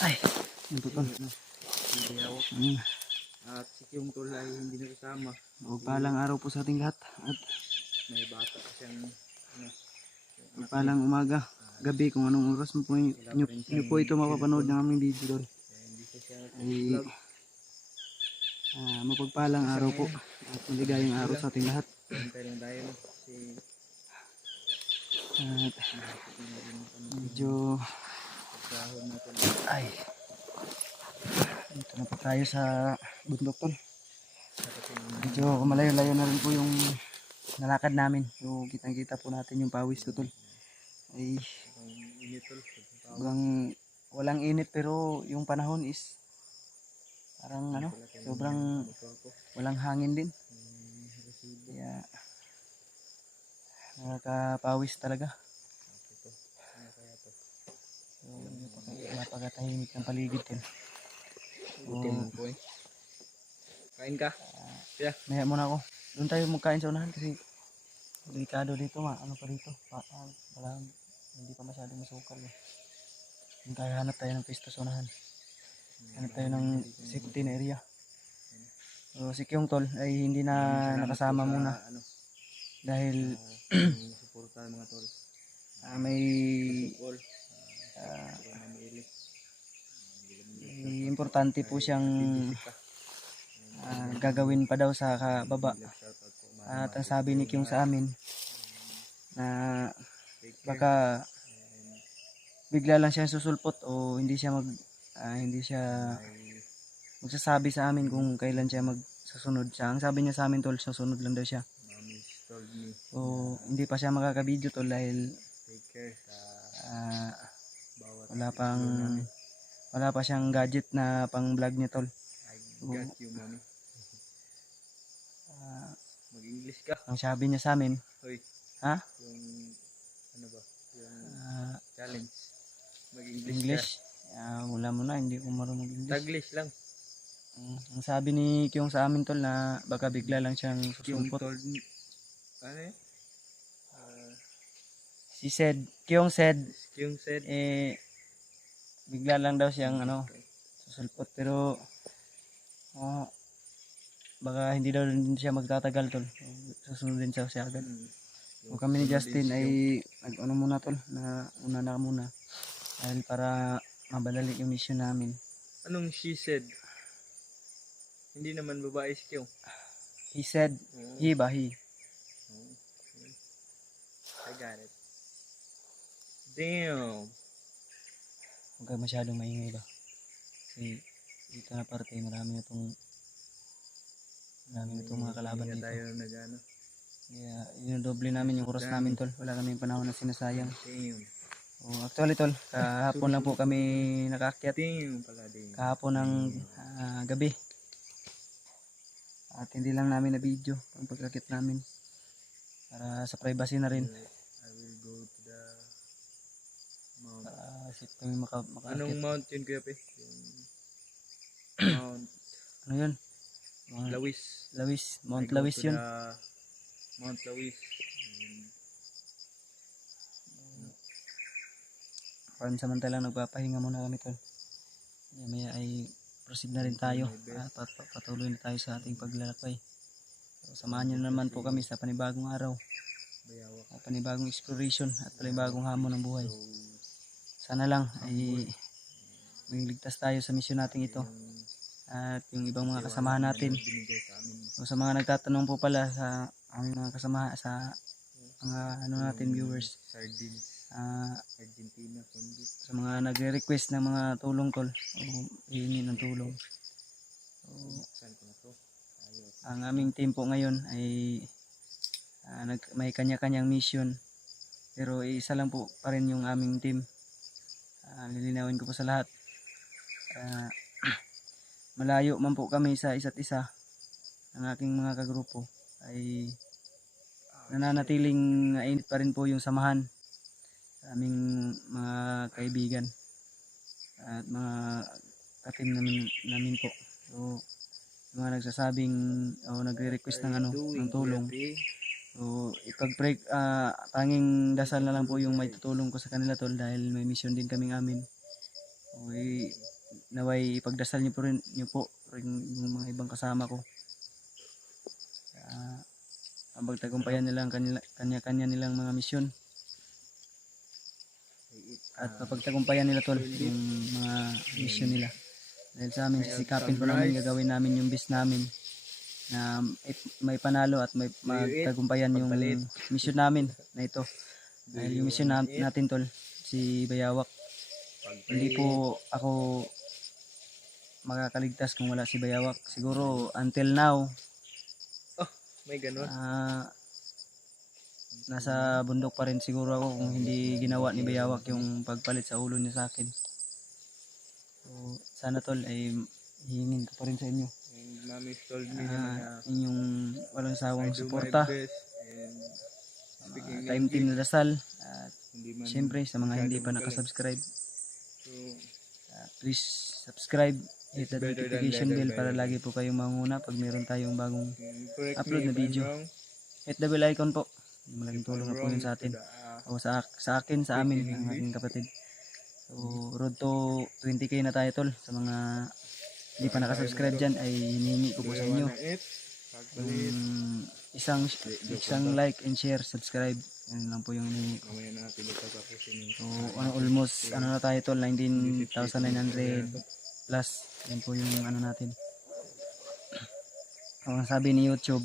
Ay, ito tol. At si Kyung Tol ay hindi na kasama. Palang araw po sa ating lahat. At May bata siyang palang umaga, gabi, kung anong oras mo po nyo po ito mapapanood ng aming video tol. hindi ko siya Ay, mapagpalang araw po at maligayang araw sa ating lahat. hintay lang tayo no? At medyo Sahod natin. ay dito na po tayo sa bundok tol. Medyo malayo-layo na rin po yung nalakad namin. So kitang kita po natin yung pawis ko tol. Ay Init tol. sobrang walang init pero yung panahon is parang ano, sobrang walang hangin din. Kaya nakakapawis talaga. So napakatahimik ng paligid din. Kain ka? Maya muna ako. Doon tayo magkain sa unahan kasi delikado dito ano pa dito. Wala, hindi pa masyadong masukal. Doon tayo hanap tayo ng pwesto sa unahan. Hanap tayo ng safety na area. So, si Kyung Tol ay hindi na nakasama muna. Dahil Suporta mga tol. may importante po siyang gagawin pa daw sa kababa. At ang sabi ni Kyung sa amin na baka bigla lang siya susulpot o hindi siya magsasabi sa amin kung kailan siya magsusunod siya. Ang sabi niya sa amin tol, susunod lang daw siya. So hindi pa siya makakabideo tol dahil wala pa siyang gadget na pang vlog niya tol. Mag-English ka. Ang sabi niya sa amin, Hoy. ha? Yung ano ba? Yung challenge. Mag-English English? Wala mo na, hindi ko marunong English. Taglish lang. Ang sabi ni Kyung sa amin tol na baka bigla lang siyang susumpot. Ano eh? Kyung said, bigla lang daw siyang susulpot pero baka hindi daw din siya magtatagal tol. Susunod din siya agad. So kami ni Justin ay nag-ano muna tol, na una na muna dahil para mabadali yung mission namin. Anong she said? Hindi naman babae si Kyung. He said, he. I got it. Damn. Huwag ka masyadong maingay ba? Kasi dito na parte marami na itong mga kalaban dito. Tayo nag-ano. Kaya doble namin yung oras namin tol. Wala kami yung panahon na sinasayang. Damn. Actually tol, kahapon lang po kami nakaakyat. Damn pala damn. Kahapon ng gabi. At hindi lang namin na video ang pagkakit namin. Para sa privacy na rin. I will go to the mount. Safe kami makaakyat. Anong mount yun kuya pe? Mount. Ano yun? Lawis. Mount Lawis yun. Mount Lawis. Pansamantalang nagpapahinga muna kami tol. Maya ay proceed na rin tayo. Patuloy na tayo sa ating paglalakbay. So, samahan nyo naman po kami sa panibagong araw. Panibagong exploration at panibagong hamon ng buhay. Sana lang ay ligtas tayo sa misyon natin ito. At yung ibang mga kasamahan natin. So, sa mga nagtatanong po pala sa aming mga kasama sa mga natin viewers. Argentina kundi. Sa mga nagre-request ng mga tulong tol o hihingi ng tulong. So, ang aming team po ngayon ay may kanya-kanyang mission. Pero isa lang po pa rin yung aming team. Lilinawin ko po sa lahat. malayo man po kami sa isa't isa ng aking mga kagrupo ay nananatiling init pa rin po yung samahan sa aming mga kaibigan at mga katim namin po. So, yung mga nagsasabing o nagre-request ng ng tulong. So, ipag-pray, tanging dasal na lang po yung may tutulong ko sa kanila tol dahil may mission din kaming amin. So, naway ipagdasal niyo po rin yung mga ibang kasama ko. Ang pagtagumpayan nila ang kanya-kanya nilang mga misyon. At mapagtagumpayan nila tol yung mga mission nila. Dahil sa amin, sisikapin po namin, gagawin namin yung best namin na may panalo at may magtagumpayan yung mission namin na ito. Dahil yung mission natin tol, si Bayawak, hindi po ako makakaligtas kung wala si Bayawak. Siguro until now, May ganun. Nasa bundok pa rin siguro ako kung hindi ginawa ni Bayawak yung pagpalit sa ulo niya sa akin. So, sana tol ay hihingin ko pa rin sa inyo. And Mami told me naman na inyong walang I sawang do my suporta, best and speaking time team na dasal, at hindi man syempre sa mga hindi pa masyadong nakasubscribe, so, please subscribe, hit It's the better than notification leather, bell para by the way. lagi po kayong manguna pag meron tayong bagong correct upload me na if I'm video. wrong. Hit the bell icon po. Malaking If tulong I'm na po wrong yun sa atin. to the, O sa akin, sa amin, speak in ang English. aking kapatid. So, road to 20k na tayo tol. Sa mga hindi pa nakasubscribe dyan, ay hinihingi ko po sa inyo. Pagpalit. Isang like and share, subscribe. Yan lang po yung hinihingi ko. Mamaya natin ito tapusin yung So, almost, na tayo tol, 19,900 plus. Yan po yung natin. Ang sabi ni YouTube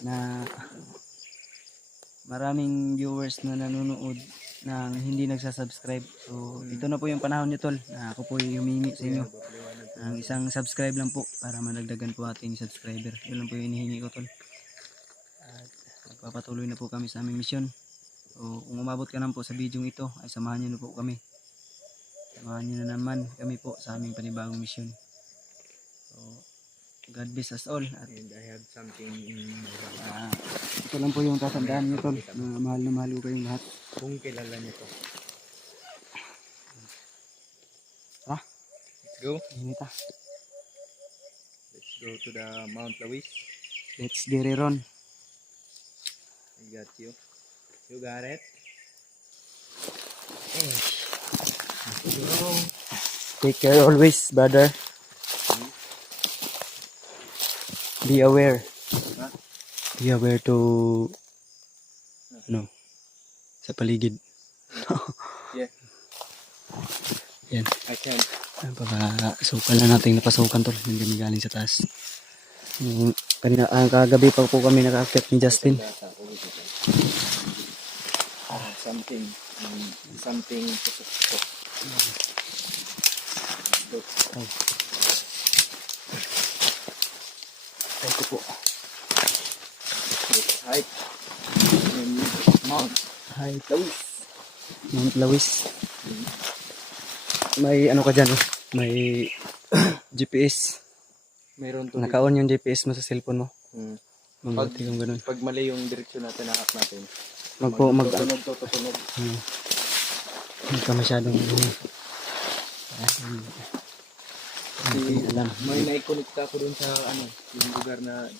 na maraming viewers na nanonood na hindi nagsasubscribe. So, ito na po yung panahon nyo tol na ako po humingi sa inyo. Ang isang subscribe lang po para madagdagan po ating subscriber. Yun lang po yung hinihingi ko tol. At magpapatuloy na po kami sa aming mission. So, kung umabot ka naman po sa video ito, ay samahan nyo na po kami. Samahan nyo na naman kami po sa aming panibagong mission. So, God bless us all. At And I have something in my bag. ito lang po yung tatandaan nyo tol. Mahal na mahal ko kayong lahat. Kung kilala niyo to. Let's go. Inita. Let's go to the Mount Lawis. Let's get it on. I got you. You got it? Take care always, brother. Be aware. Huh? Be aware to sa paligid. Yeah. Yan. I can. Napaka-sukal na natin napasukan tol. Yung kami galing sa taas. Kanina, kagabi pa po kami nakaakyat ni Justin. Something. Something. Ito po. Height. Mount. Lawis. Mount Lawis. May ano ka dyan, oh. May GPS. Meron to. Naka-on yung GPS mo sa cellphone mo. Pag- Mabuti kung ganun. Pag mali yung direksyon natin, nakap natin. Tutunog. Hindi ka masyadong alam. May naikonekta ko dun sa yung lugar na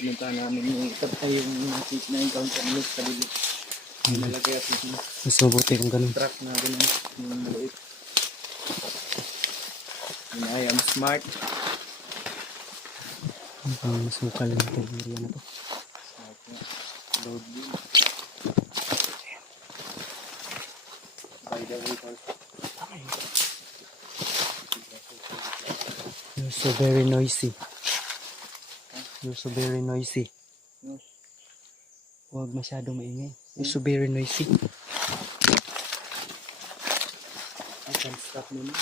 pinuntahan namin yung yung na-encounter nyo sa kabili. Malaki at yung Mas mabuti kung ganun. truck na ganun, yung maliit. And I am smart. Ang masukal yung area na to. Smart nga. Load din. By the way, Paul. You're so very noisy. You're so very noisy. Huwag masyadong maingay. You're so very noisy. I can't stop me now.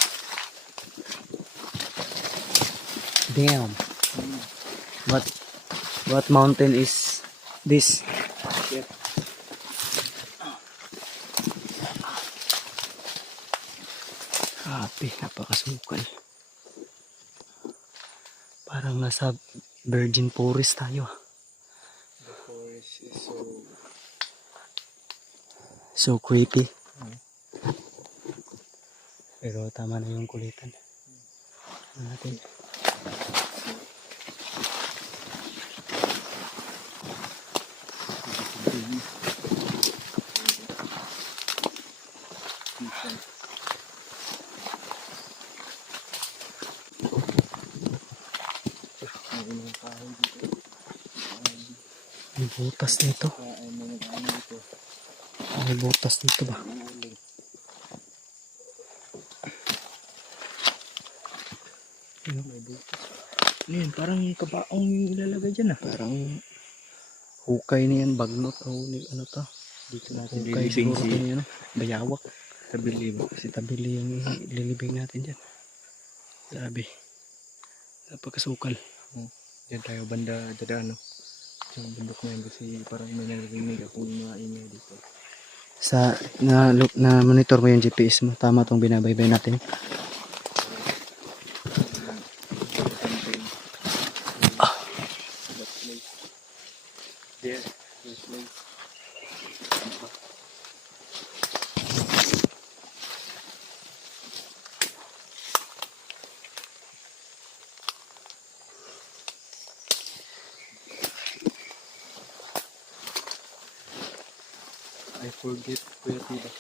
Damn. What mountain is this? Yeah. Grabe, napakasukal. Parang nasa virgin forest tayo. The forest is so... So creepy. Hmm. Pero tama na yung kulitan. Natin. May butas dito. May butas dito ba? Ano yun? Parang kabaong yung ilalagay dyan ah. Parang hukay na yan, bagnot o ano to. Dito natin Hukay lilibing siguro si to yan, bayawak. Tabili mo. Kasi tabili yung ililibing natin dyan. Grabe. Napakasukal. Diyan tayo banda dadaan no. Yung bundok na yun kasi parang may narinig akong maingay dito. Sa na monitor mo yung GPS mo, tama tong binabaybay natin. That place. There. This place. I forget where dito.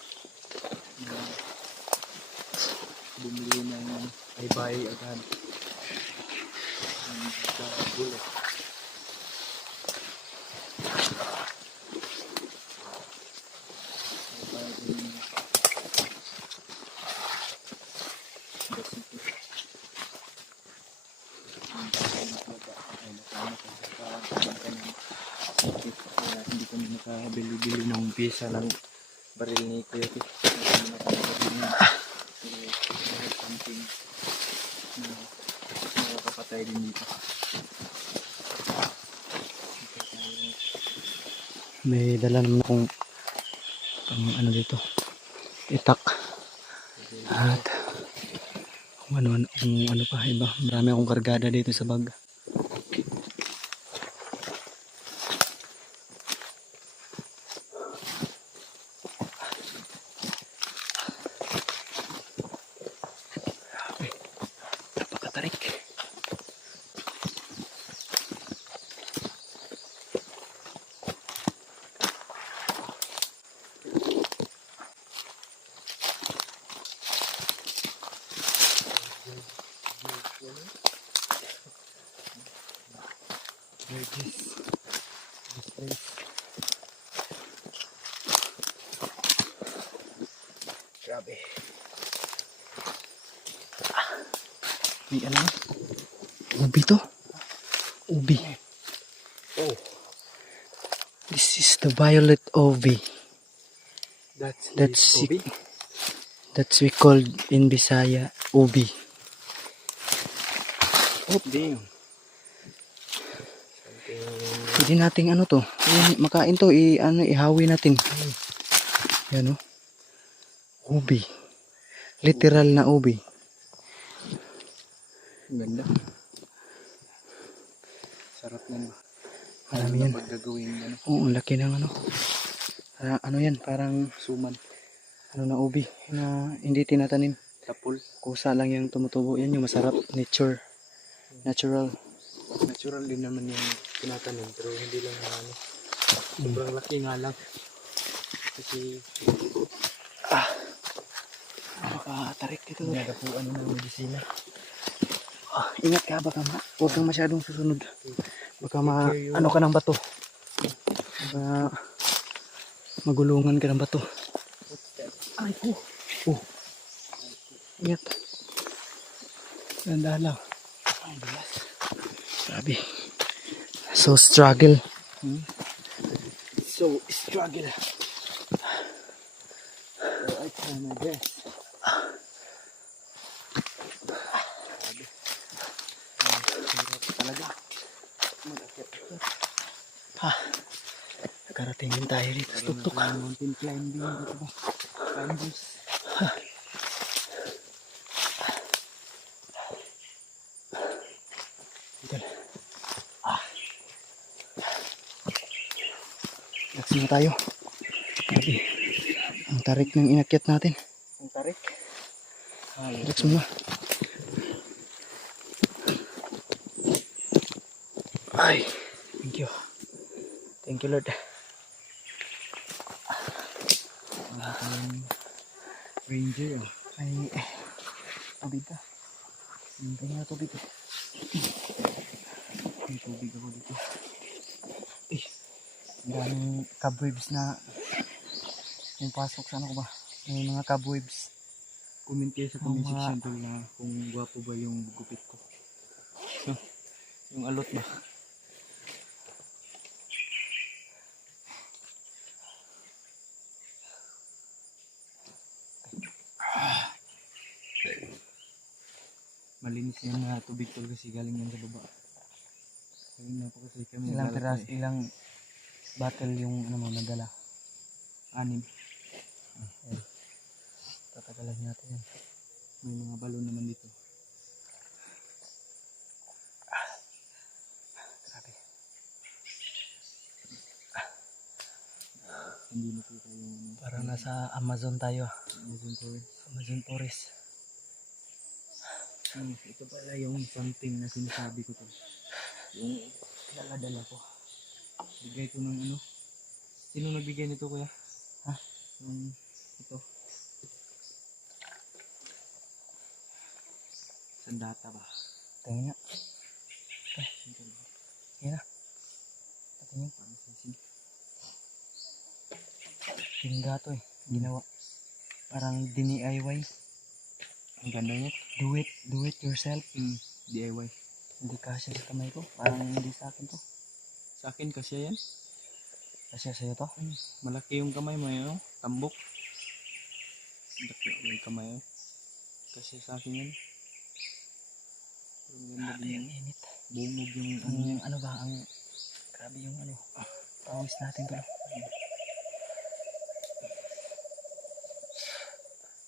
Bumili ng I buy agad. And bullet. I buy in the city. Kaya hindi kami nakabili-bili ng pisa ng baril ni Kuya T. Hindi kami nakabili ng something na nakakapatay din dito. May dala naman akong ano dito, itak. At kung ano pa iba. Marami akong kargada dito sa bag. Napakatarik. This place. Grabe. May ano? Ubi to? Ubi. Oh, This is the violet ubi. that's Obi? That's we called in Bisaya ubi. Oh, damn. Pwede nating ano to, makain to, ihawi natin. Yan o. Ubi. Literal na ubi. Ganda. Sarap yan ba? Marami yan. Paggagawin ano? Oo, ang laki ng ano. Ano yan, parang Suman. ano na ubi na hindi tinatanim. Tapol. Kusa lang yung tumutubo. Yan yung masarap. Natural. Natural din naman yung tinatanim pero hindi lang na ano. Sobrang laki nga lang. Kasi Napakatarik ito. nagapuan ng medisina. Ingat ka, baka huwag kang masyadong susunod. Baka you. ano ka ng bato. Baka magulungan ka ng bato. Ay po. Oh. Ingat. Ganda lang. Ay, bilas. Grabe. So struggle. So, struggle. So, I try my best. Talaga. Nakaratingin tayo dito sa tuktok. Mountain climbing dito ba? Climbers. Dito na tayo. Grabe. Ang tarik ng inakyat natin. Ang tarik. Diretso na. Ay, thank you. Thank you, Lord. Ranger ah. Ay, tubig ka. Hintay nga tubig. May tubig ako dito. Ang daming cobwebs na yung pasok sa ano ko ba? May mga cobwebs. Comment kayo sa comment Mga- section tol na kung gwapo ba yung gupit ko. No? Yung alot ba? Malinis yan na tubig tol kasi galing yan sa baba. Kanina po kasi kami Ilang naglalakad piras, ilang bottle yung ano mo nadala. 6. Tatagalan natin yan. May mga balon naman dito. Grabe. Hindi nakita yung Parang nasa Amazon tayo. Amazon forest. Amazon forest. Ito pala yung something na sinasabi ko to. Yung dala ko. Bigay ko ng ano. Sino nagbigay nito kuya? Ha? Yung ito. Sandata ba? Tingin nga. Yan na. Patingin. Parang sisig. Tingga to eh. Ginawa. Parang DIY. Ang ganda niya. Do it yourself. DIY. Hindi kasya sa kamay ko. Parang hindi sa akin to. Sa akin kasi yan. Kasya sa'yo to. Malaki yung kamay mo yun. Tambok. Malaki yung kamay mo. Kasi sa akin yan. Pero maganda Grabe din ang yan. init. Bungog yung ano Ang niya. ano ba? Ang grabe yung ano. Pawis natin to.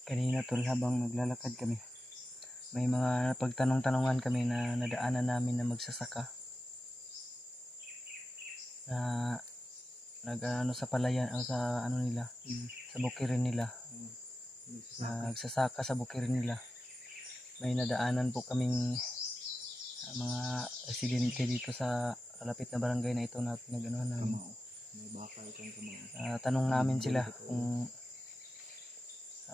Kanina tol habang naglalakad kami. May mga pagtanong-tanongan kami na nadaanan namin na magsasaka. Na nag-ano sa palayan o sa ano nila, sa bukirin nila. Nagsasaka sa bukirin nila. May nadaanan po kaming mga residente dito sa kalapit na barangay na ito na pinag-anuhan namin. Kamao. May baka itong kamao. Tanong namin sila kung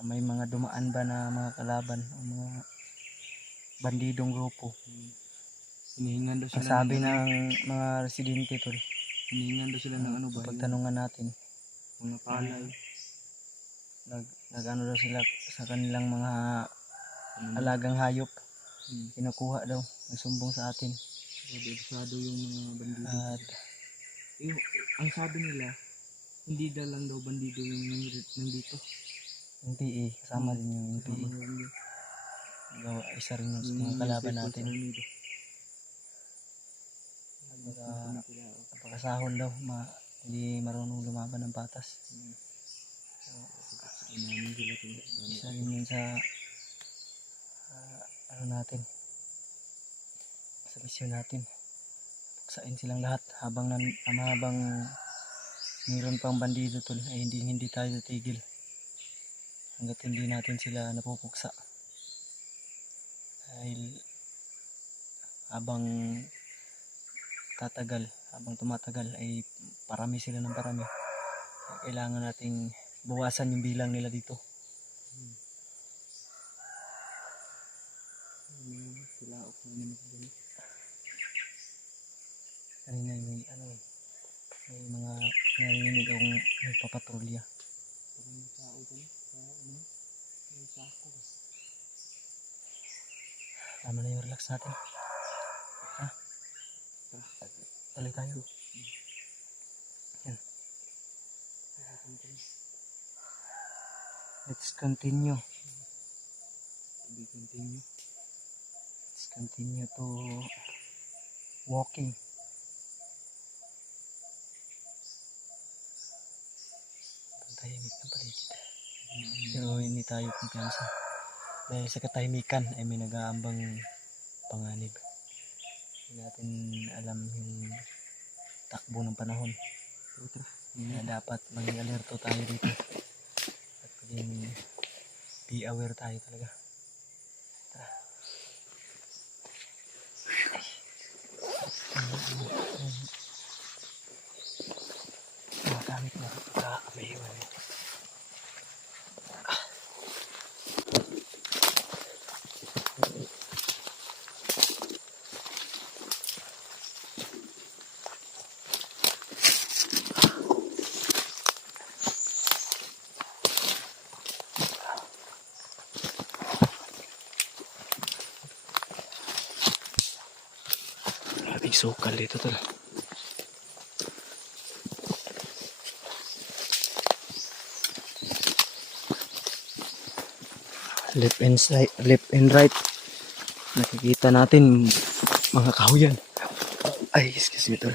may mga dumaan ba na mga kalaban o mga bandidong grupo. Hinihingan daw Ang sila sabi ng, ng mga residente tol, hinihingan daw sila ng ano ba? pagtanungan natin, Yung mga palay. nag-ano daw sila sa kanilang mga Ano, alagang hayop, hmm. kinukuha daw, nagsumbong sa atin. Abusado yung mga bandido. At Yung, ang sabi nila, hindi lang daw bandido yung nandito. yung PE, kasama din yung Kasama PE. lang yun. Isa rin yung sa mga kalaban natin. Napakasahol daw, hindi marunong lumaban ng patas. Isa rin yun sa ano natin, sa misyon natin. Puksain silang lahat habang mayroon pang bandido tol ay hindi tayo titigil hanggat hindi natin sila napupuksa. Dahil habang tumatagal ay parami sila ng parami. Kailangan nating bawasan yung bilang nila dito. Kanina may may mga narinig akong nagpapatrolya. Tama na yung relax natin. Ha? Tuloy tayo. Yan. Let's continue. Let's continue to walking. Tahimik na paligid. Pero hindi tayo kumpiyansa. Dahil sa katahimikan ay may nag-aambang panganib. Hindi natin alam yung takbo ng panahon. Kaya dapat maging alerto tayo dito. At maging be aware tayo talaga. Tara. Mga gamit na pagkakamayiwan. Maraming sukal dito tol. Left and right. Nakikita natin mga kahuyan. Ay, excuse me tol.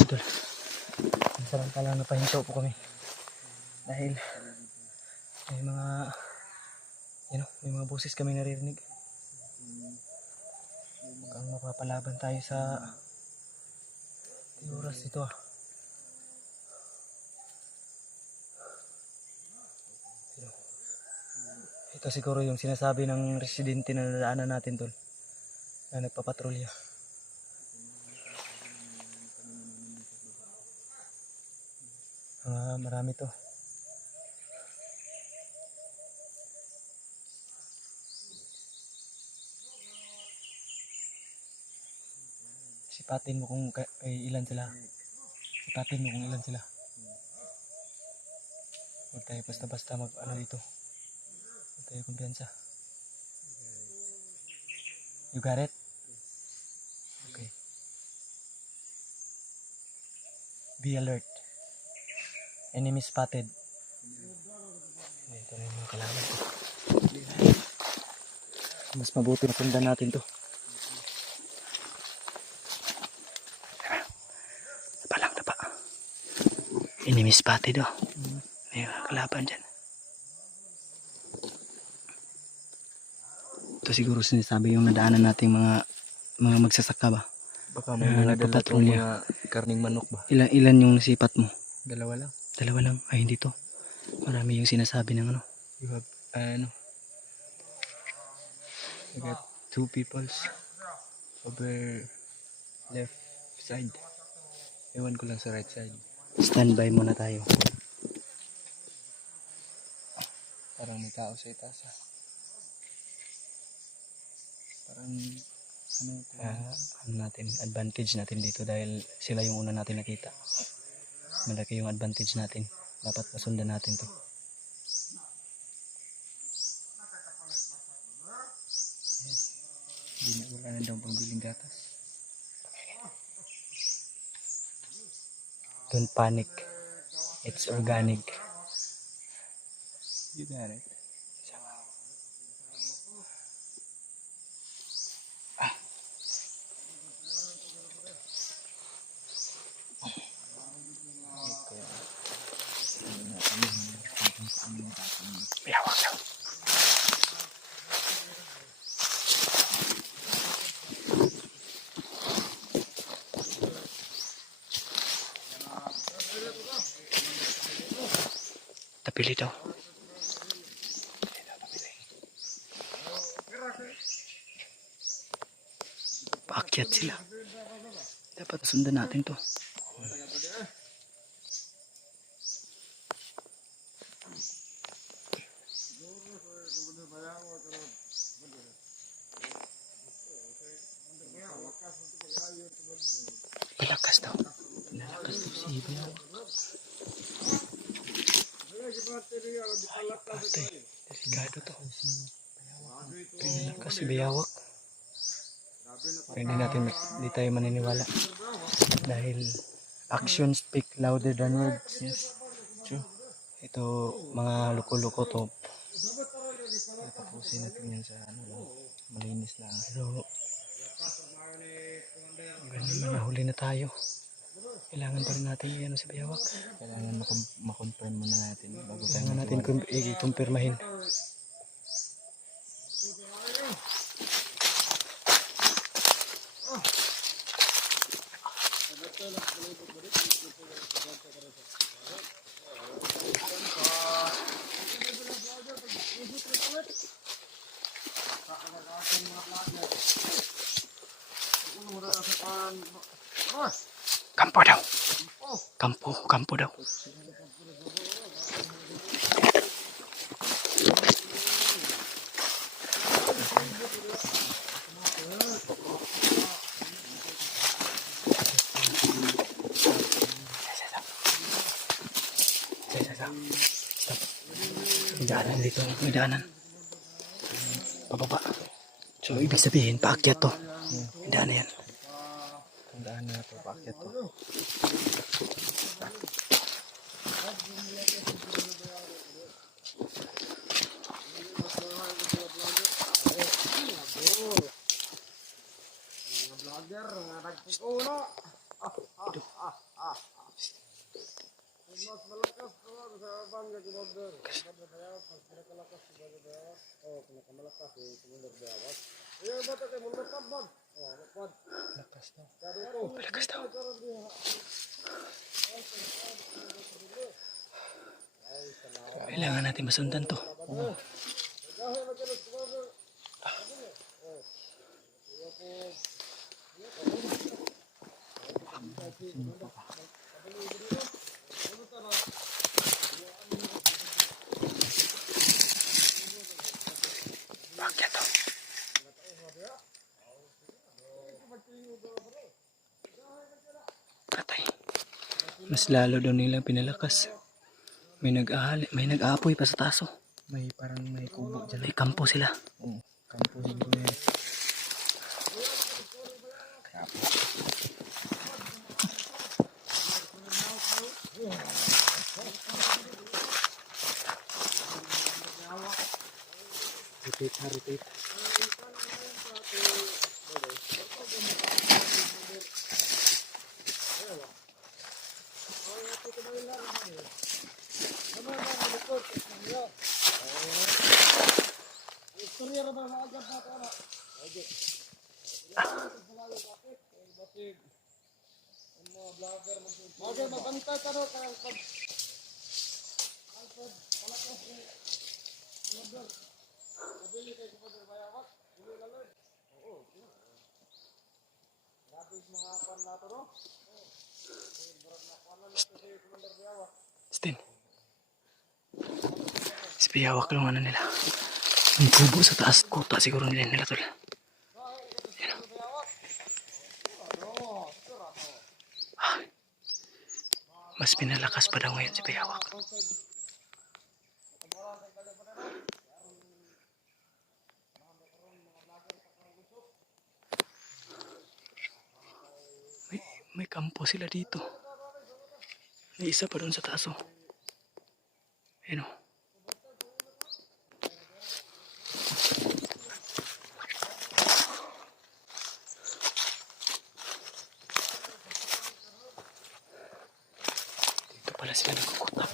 Idol, samantalang napahinto po kami dahil may mga may mga boses kami naririnig. Mukhang mapapalaban tayo sa oras ito Ito siguro yung sinasabi ng residente na nadaanan natin tol, na nagpapatrolya. Marami to. Sipatin mo kung ilan sila. Sipatin mo kung ilan sila. Huwag tayo basta-basta dito. Huwag tayo kumpiyansa. You got it? Okay. Be alert. Enemy spotted. Ito na yung mga kalaban ko. Mas mabuti na sundan natin to. Napa. Enemy spotted oh. May mga kalaban dyan. Ito siguro sinasabi yung nadaanan nating mga magsasaka ba? Baka may mga dala tong mga karning manok ba? Ilan yung nasipat mo? Dalawa lang. Dalawa lang? Ay hindi to. Marami yung sinasabi ng ano. You have, I got 2 peoples over left side. Ewan ko lang sa right side. Standby muna tayo. Parang may tao sa itaas Parang natin, advantage natin dito dahil sila yung una natin nakita. Malaki yung advantage natin. Dapat masundan natin to. wala na daw pangbiling gatas. Don't panic. It's organic. You got it. Tapili daw. Paakyat sila. Dapat sundan natin to. Malakas daw. Malakas daw si Biyawak. Ate, delikado to. Malakas si Biyawak. Pero hindi tayo maniniwala. Dahil actions speak louder than words. Yes. True. Ito, mga luko-luko to. Tapusin natin yan sa ano lang. Malinis lang. Pero, ganun, nahuli na tayo. Kailangan pa rin natin yan si Biyawak. Kailangan makonfirm muna natin bago tayo Kailangan natin i-kumpirmahin. Kampo daw. Kampo daw. May daanan dito. May daanan. Pababa. So, ibig sabihin, paakyat to. May daanan yan. Tandaan na ito, paakyat to. Malakas daw. Kailangan natin masundan to. Paakyat to. Patay. Mas lalo daw nilang pinalakas. May nag-aapoy pa sa taso. May parang may kubo dyan. May kampo sila. Oo, kampo siguro yan. Repeat. Stin. Si Biyawak lang ano nila. Ang tubo sa taas kota siguro nila tol. Yan. Mas pinalakas pa daw ngayon si Biyawak. May kampo sila dito. May isa pa doon sa taas. Ayun o. Dito pala sila nagkukuta.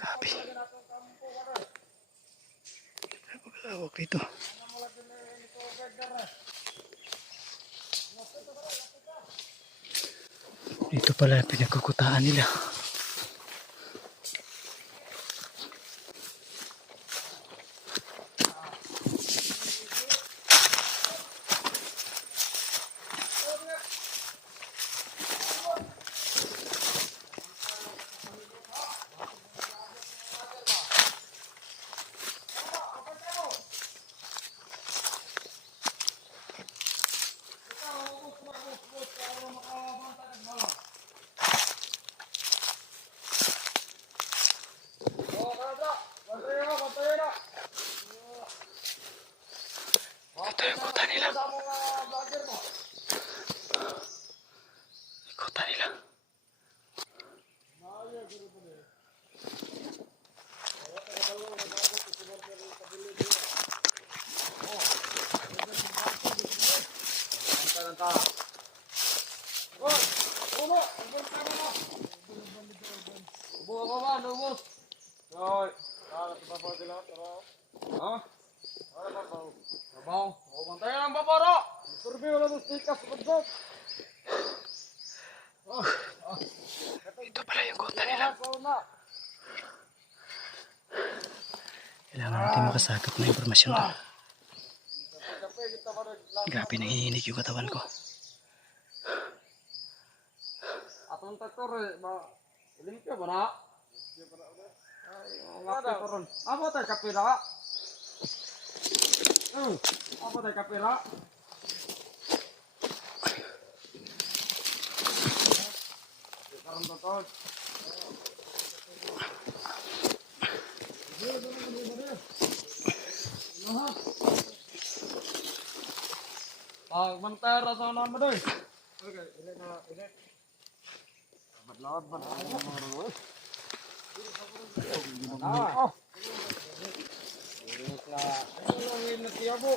Grabe. Napakawak dito. Dito pala pinagkukutaan nila. Ito yung kuta nila. Kuta nila. Ito pala yung kuta nila. Kailangan natin makasagap na impormasyon doon. Grabe, nangihinig yung katawan ko. Atong taktor ba limpyo ba na? Ay, karon. Amo tay kapira. Amo tay kapira. Karon taktor. Mantara sa naman mo doy. Okay, ile na ile. Madlawad ba na mga rulo? Ah. Ano yung natiyabo?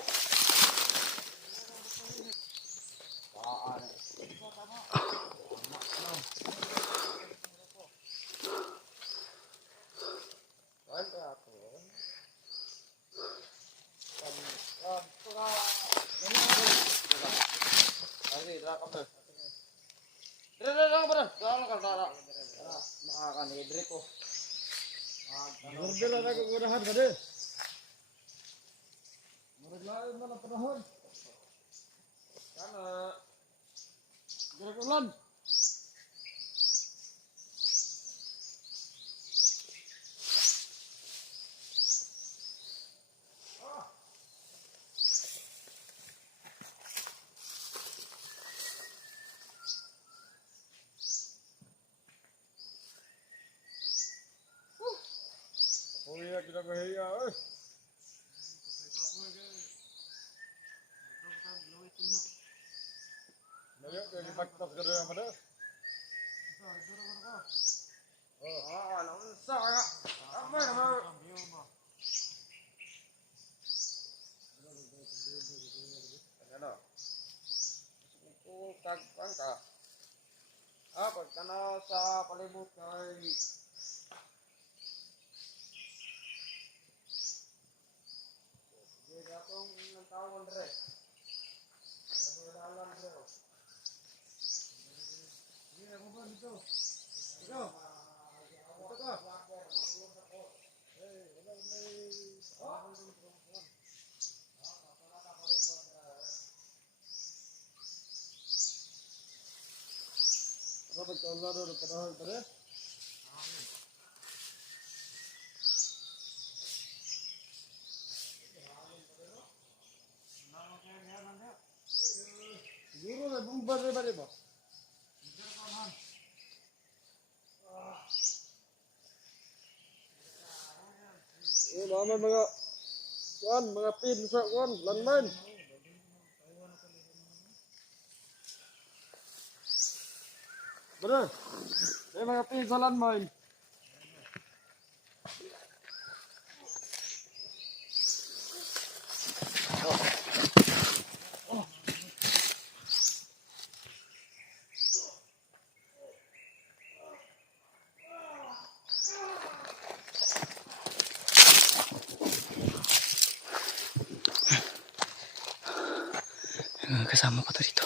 Kita bahaya, Layak dari batas gede yang pada. Namun saya apa nama? Ano? Kung tagpan ka. Pagka na sa palibot kay Gatong ng tawon dre. Dalan dre. Ni ako ba dito? Ito. Ito ka. Wala may Apa betul lah dulu padahal tadi? Guru na bumbar na bali ba? Naman mga pin sa landmine. Bener. May mga pin sa landmine. Kasama ko to dito.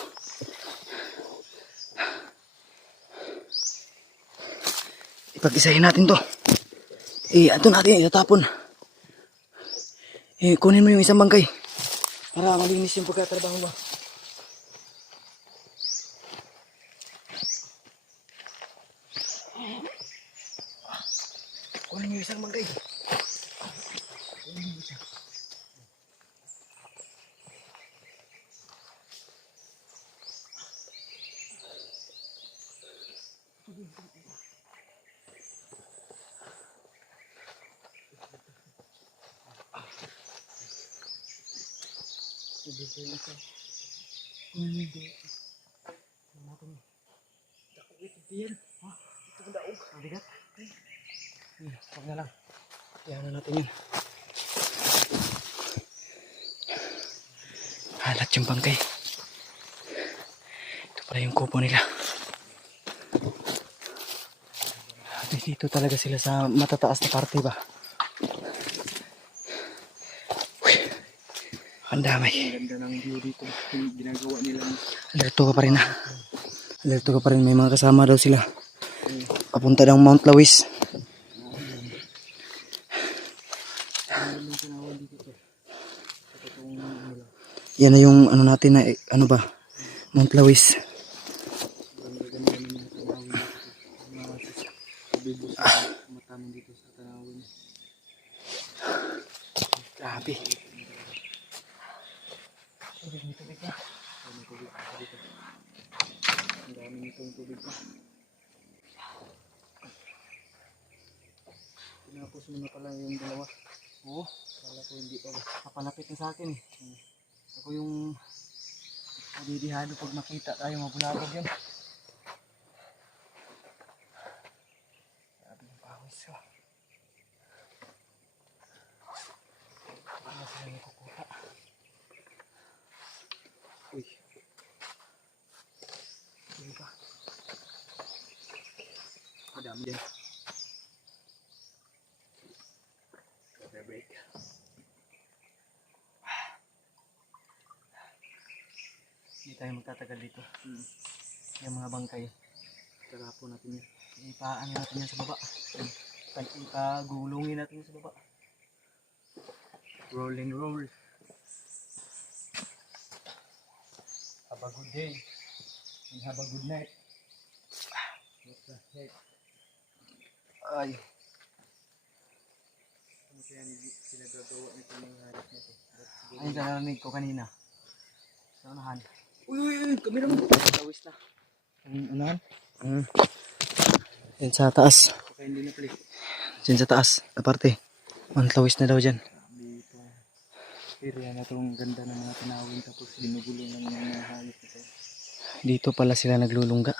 Ipag-isahin natin to. Ato natin itatapon. Kunin mo yung isang bangkay. Para malinis yung pagkatrabaho mo. Kunin mo yung isang bangkay. Kunin mo yung isang. Huwag na lang. Kaya na natin yun. Halat yung bangkay. Ito pala yung kupo nila. Dito talaga sila sa matataas na parte ba? Ang dami. Ang ganda ng view dito. Yung ginagawa nila. Alerto ka pa rin ha. Alerto ka pa rin. May mga kasama daw sila. Papunta daw Mount Lawis. Yan na yung ano natin na ano ba? Mount Lawis. Matamo dito sa tanawin. Grabe. Ang dami nitong tubig pa. Tinapos mo na pala yung dalawa. Oo. Kala ko hindi pa ba. Kapalapit na sa akin eh. Ako yung nadidihado pag makita tayo mabulabog yun. Grabe yung pawis ko. Paano sila nakukuha? Uy. Hindi ba? Madami din. Break. Hindi tayo magtatagal dito. Yung mga bangkay. Tarapo natin yun. Ipaano natin yan sa baba. Ipagulungin natin yan sa baba. Roll and roll. Have a good day. And have a good night. What the heck? Ay. Ano kaya sila gagawa nito ng harap nito? Ayun sa narinig ko kanina. Sa unahan. Uy, kami naman. Tawis na. Unahan? Yan sa taas. Kaya hindi na play. Yan sa taas. Aparte. Mantlawis na daw dyan. Dito. Area na itong ganda ng mga tanawin tapos binugulungan ng mga hayop nito. Dito pala sila naglulungga.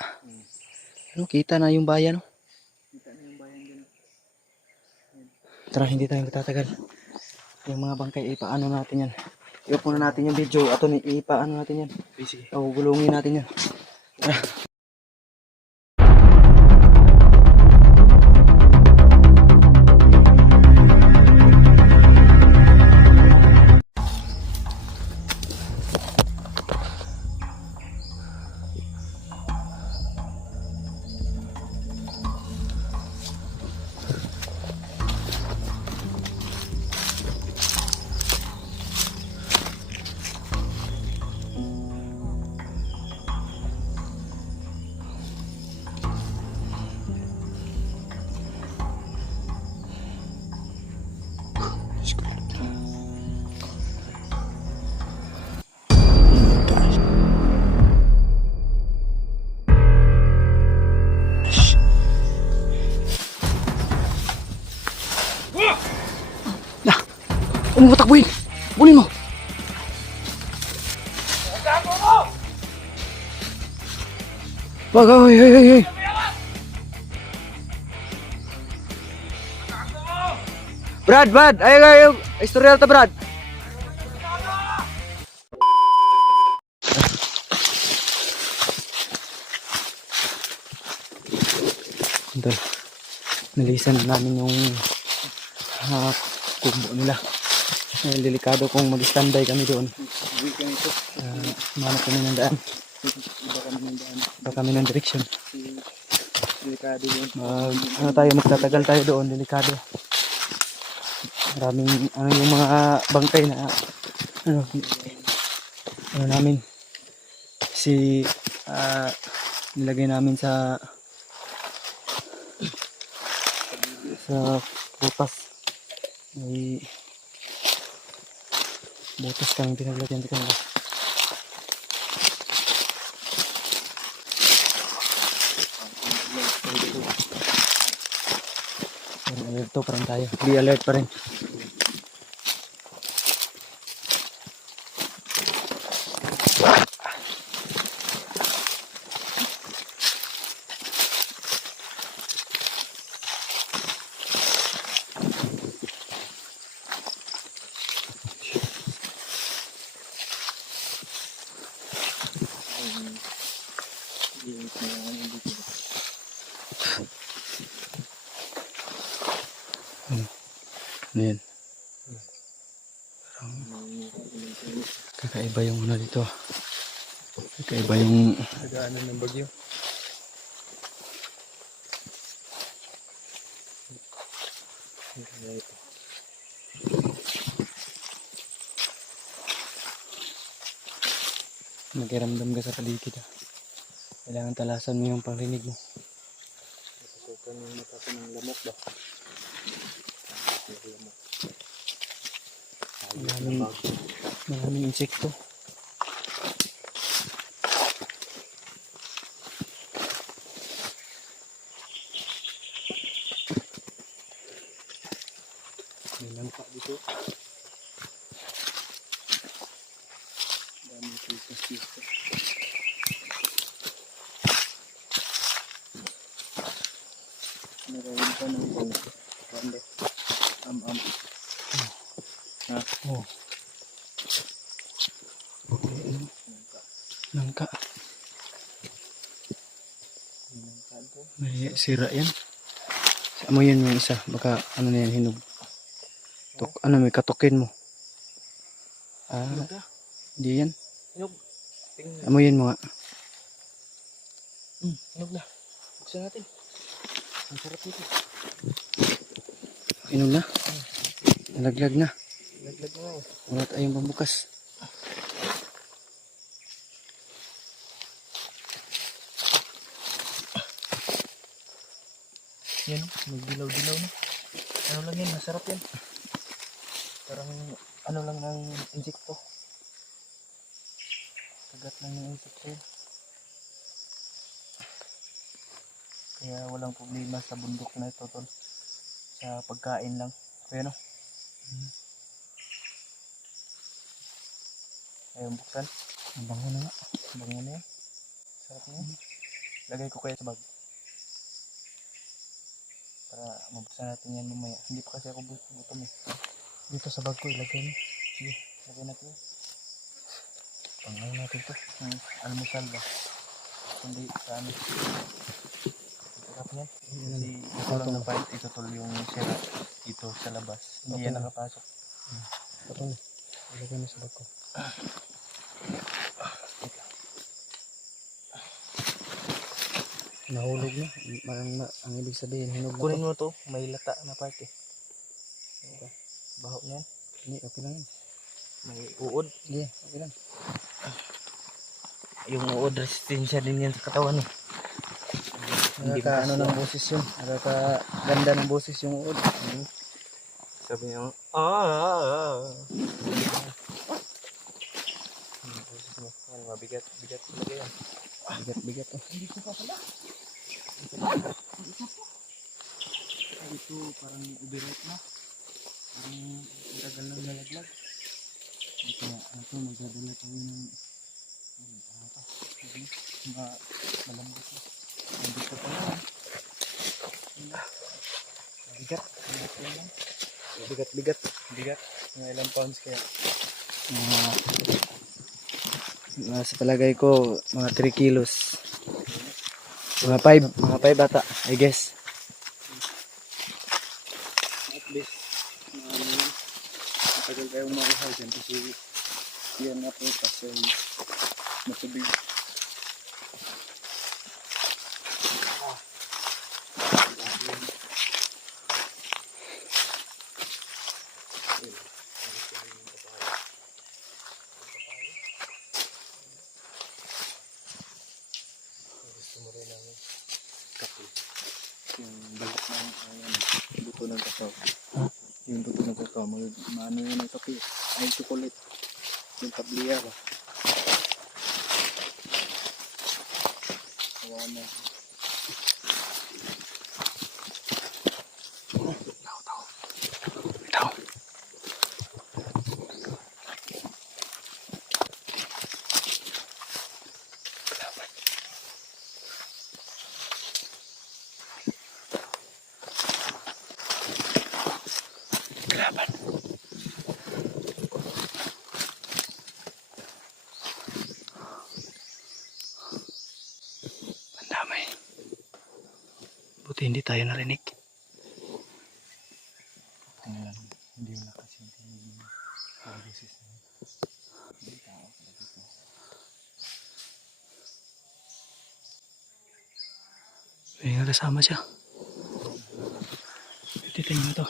Ano, kita na yung bayan. No? Kita na yung bayan dyan. Tara, hindi tayo magtatagal. Yung mga bangkay, ipaano natin yan. Iupo na natin yung video. Ato, ipaano natin yan. Sige. Gulungin natin yan. Tara. Ano mo takbuhin? Bulin mo! Wag, hoy, hoy, hoy, hoy! Brad! Ayaw! Istorya ta, Brad! Ito, nalisan na namin yung kubo nila. Delikado kung mag-standby kami doon. Uwi ka nito. Manap kami ng daan. Iba kami ng daan. Iba kami ng direksyon. Si Delikado yun. Ano tayo, magtatagal tayo doon, delikado. Maraming ano yung mga bangkay na ano namin nilagay namin sa butas. May butas kang pinaglagyan dito. Alert to, parang tayo. Be alert pa rin. Ayan. Kakaiba yung ano dito. Kakaiba yung Nagaanan ng bagyo. Magkiramdam ka sa paligid. Kailangan talasan mo yung panrinig mo. Pasukan yung mata ko ng lamok ba? Maraming insekto. May langka dito. Dami pisas dito. Narayan pa ng pangko. Kanda. Am. Ha? Oh. Langka. Langka. May langka dito. May sira yan. Amoyin mo yung isa. Baka ano na yan, hinog. Ano, may katukin mo. Hinog na. Hindi yan. Hinog. Tingnan. Amoyin mo nga. Hinog na. Buksan natin. Ang sarap nito. Hinog na. Nalaglag na. Laglag na eh. Wala tayong pambukas. Yan o. May dilaw-dilaw na. Ano lang yan. Masarap yan. Parang ano lang ng insekto. Kagat lang ng insekto yan. Kaya walang problema sa bundok na ito tol. Sa pagkain lang. Kaya no? Ayaw buksan. Ang bango na nga. Bango na yan. Sarap na yan. Lagay ko kaya sa bag. Para mabuksan natin yan mamaya. Hindi pa kasi ako gutom eh. Dito sa bag ko ilagay mo. Sige, lagay natin yan. Pangalaw natin ito. Almusal ba? Kundi sa ano. Sarap yan. Kasi ito lang na fight. Ito tol yung sira dito sa labas. Hindi yan nakapasok. Patong. Ilagay mo sa bag ko. Nahulog na. Ang ibig sabihin, hinog na Kunin to. mo to. May lata na part eh. Baho niyan. Hindi, okay lang yan. May uod. Hindi, okay lang. Yung uod resistensya din yan sa katawan eh. Hindi Nakaka ano makas- ng boses yun. Nakakaganda ng boses yung uod. Sabi niya, mabigat talaga yan. Bigat-bigat to. Hindi ko pa pala. Ito parang overweight na. Parang ang tagal nang nalaglag. Ito, magdadala tayo ng Malambot na. Nandito pa naman. Bigat. Bigat. Mga ilang pounds kaya. sa palagay ko, mga 3 kilos. Mga 5 ata, I guess. At least, matagal kayong mauhaw dyan kasi yan na po kasi matubig. kakao. Ha? Yung buto ng kakao, maano yun ang kape. Ay, chocolate. Yung tabliya ba? Kawawa na. Ito. Kalaban. Ang dami. Buti hindi tayo narinig. Tingnan, hindi mo na kasi yung tinig mo. Ang busis na yun. Hindi tao pala dito. May nga kasama siya. Titingnan to.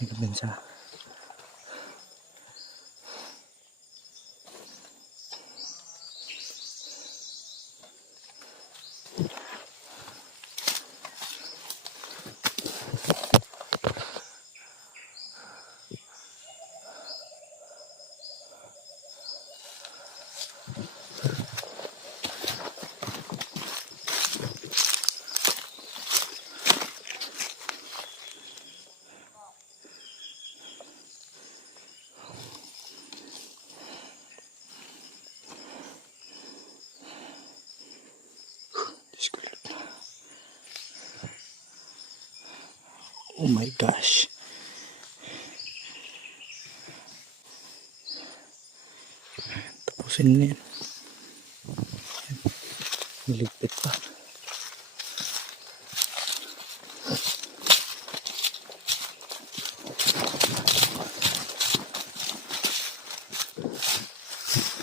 May kabensa. Oh my gosh. Tapusin na yan. Niligpit pa.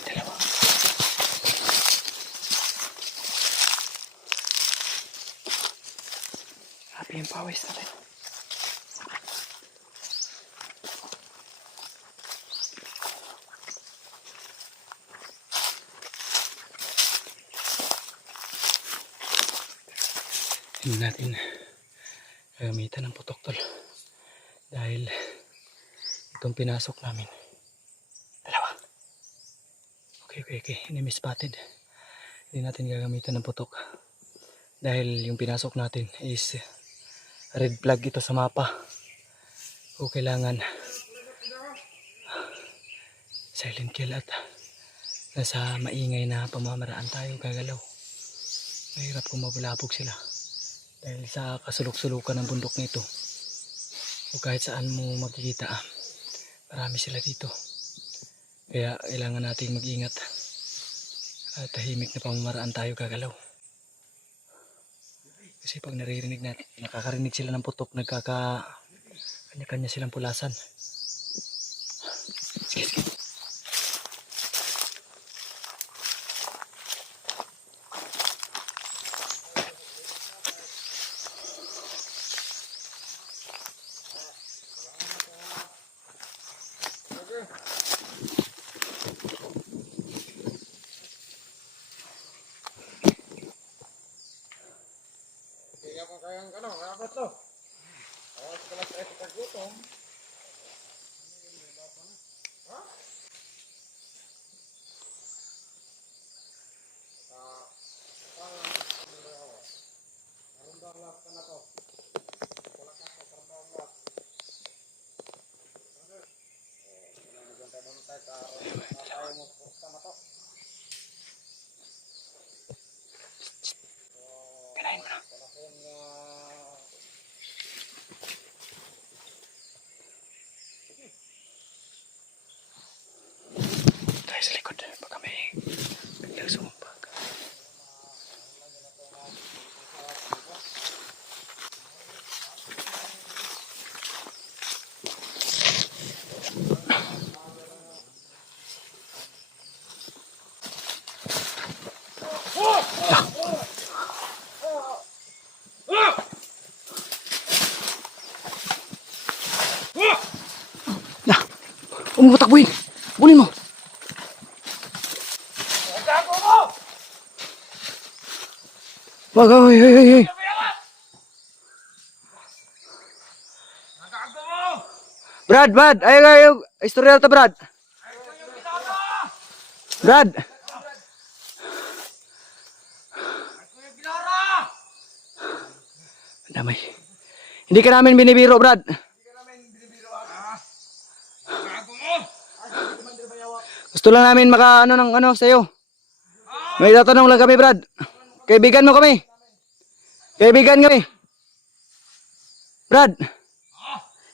Dalawa. Happy yung pawis natin. Hindi natin gamitan ng putok tol dahil itong pinasok namin dalawa. Okay, enemy spotted. Hindi natin gagamitan ng putok dahil yung pinasok natin is red flag ito sa mapa. O kailangan silent kill at nasa maingay na pamamaraan tayo gagalaw. Mahirap kung mabulabog sila dahil sa kasulok-sulukan ng bundok nito o kahit saan mo makikita marami sila dito, kaya kailangan nating mag-ingat at tahimik na pamamaraan tayo gagalaw kasi pag naririnig natin, nakakarinig sila ng putok, kanya-kanya silang pulasan. Sige. Kanain mo na. Tayo sa likod. Baka may biglang sumambag. Huwag mo takbuhin. Bulin mo. Wag, hoy, hoy, hoy, hoy. Brad, ayo, istorya ta, Brad. Brad. Damay. Hindi ka namin binibiro, Brad. Gusto lang namin maka ng sa'yo. May tatanong lang kami, Brad. Kaibigan mo kami. Kaibigan kami. Brad.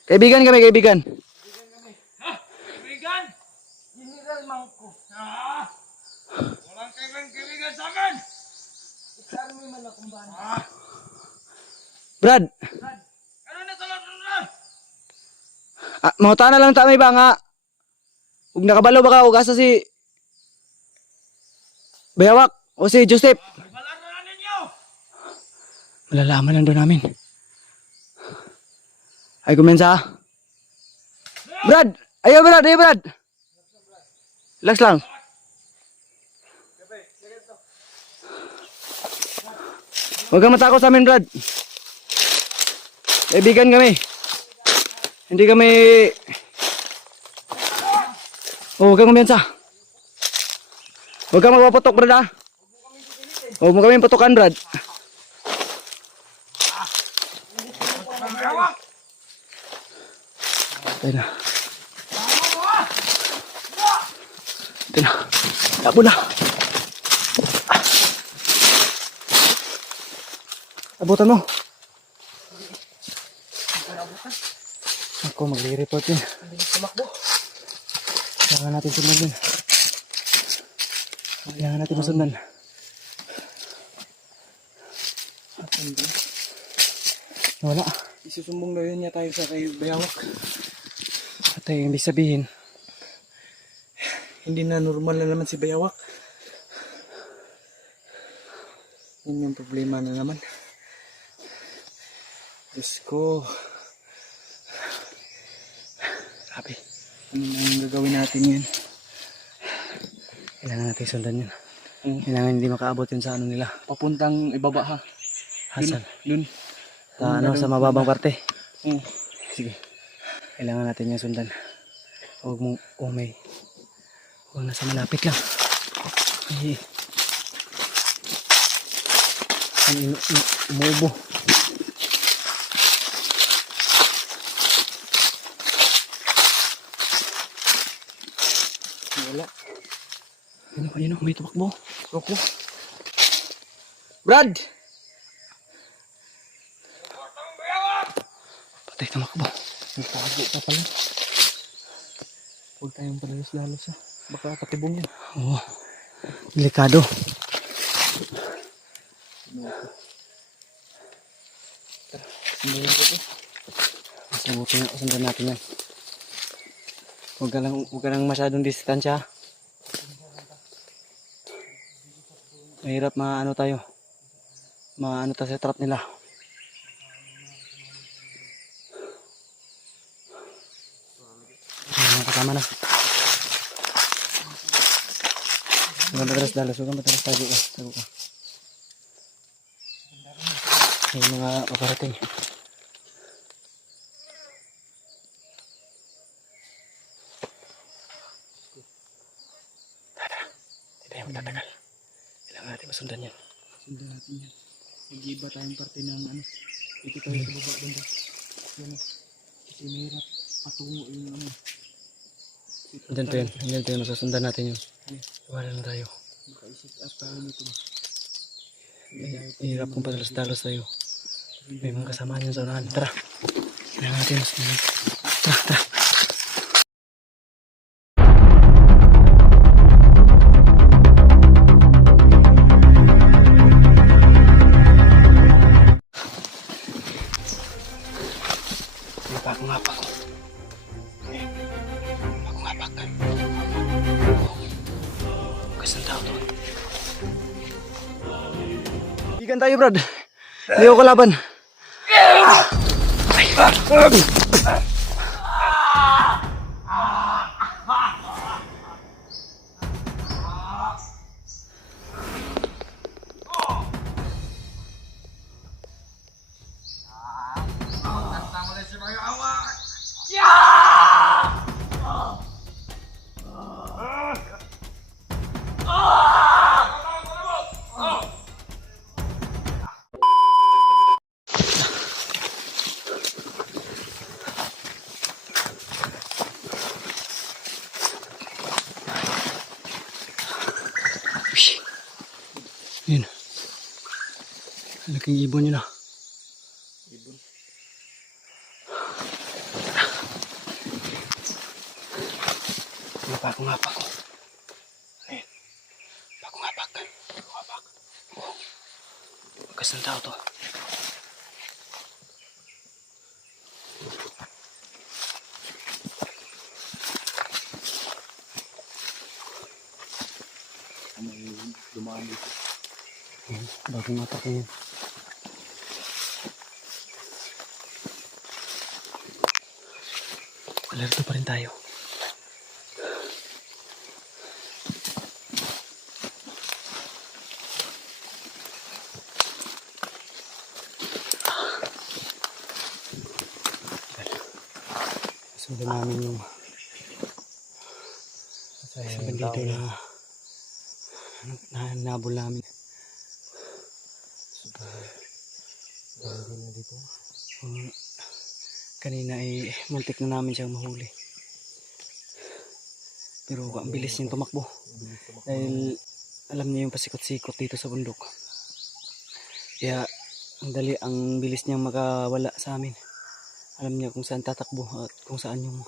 Kaibigan kami, kaibigan. Kaibigan? General Mangko. Walang kaibigan sa akin. Isang mo man akong bana. Brad. Ano na sa lahat? Manguta na lang ta may ba nga. Ug nakabalo ba ka ug asa si Bayawak o si Joseph? Malaro na ninyo. Malalaman lang doon namin. Ay kumensa. Brad, ayo Brad. Relax lang. Huwag kang matakot sa amin, Brad. Kaibigan kami. Hindi kami... Oh, huwag kang kumensa. Huwag kang magpaputok, Brad, ha? Huwag mo kami putukan, Brad. Tayo na. Tayo na. Labo na. Abutan mo. Ako, magre-report yun. Kailangan natin sundan yun. Kailangan natin masundan. Wala. Isusumbong na yun niya tayo sa kay Bayawak. At ay, ibig sabihin, Hindi na normal na naman si Bayawak. Yun yung problema na naman. Diyos ko. grabe. Ano na yung gagawin natin yun? Kailangan natin sundan yun. Kailangan hindi makaabot yun sa ano nila. Papuntang ibaba ha. Hasan. Dun. Sa ano, sa mababang parte. Oo. Sige. Kailangan natin yung sundan. Huwag mong umay. Huwag nasa malapit lang. Ay. Umuubo. Wala. Ayun o, may tumakbo. Roko. Brad! Patay tumakbo. Nagtago ka pala. Huwag tayong palalos-lalos ha. Baka patibong yan. Oo. Delikado. Sundayin ko to. Sundan natin yan. Huwag ka lang masyadong distansya. Mahirap maano tayo. Maano tayo sa trap nila. Kasama na. Huwag kang madalas-dalas. Huwag kang madalas tago ka. Tago ka. May mga paparating. Hindi tayo magtatagal. Kailangan natin masundan yan. Sundan natin yan. Nag-iba tayong parte ng ano. Dito tayo sa baba banda. Yan o. Kasi mahirap patungo yung ano. Andyan tayo. Masusundan natin yun. Wala na tayo. Maka-isip up tayo nito ba. Hirap kung padalos-dalos tayo. May mga kasama niyan sa unahan. Tara. Kailangan natin masundan. Tara. Ngapak. Kasang tao doon. Ikan tayo, Brad. Hindi ako kalaban. Uy. Yun. Laking ibon yun ah. Ibon. Ngapak ko. Ayun. Ngapak. Oh. Bakas ng tao to. May dumaan dito. Bagong ngapak yun. Alerto pa rin tayo. Sundan namin yung sa bandito na nabol namin. Ganda na dito. Kanina ay muntik na namin siyang mahuli. Pero ang bilis niyang tumakbo. Dahil alam niya yung pasikot-sikot dito sa bundok. Kaya ang bilis niyang makawala sa amin. Alam niya kung saan tatakbo at kung saan yung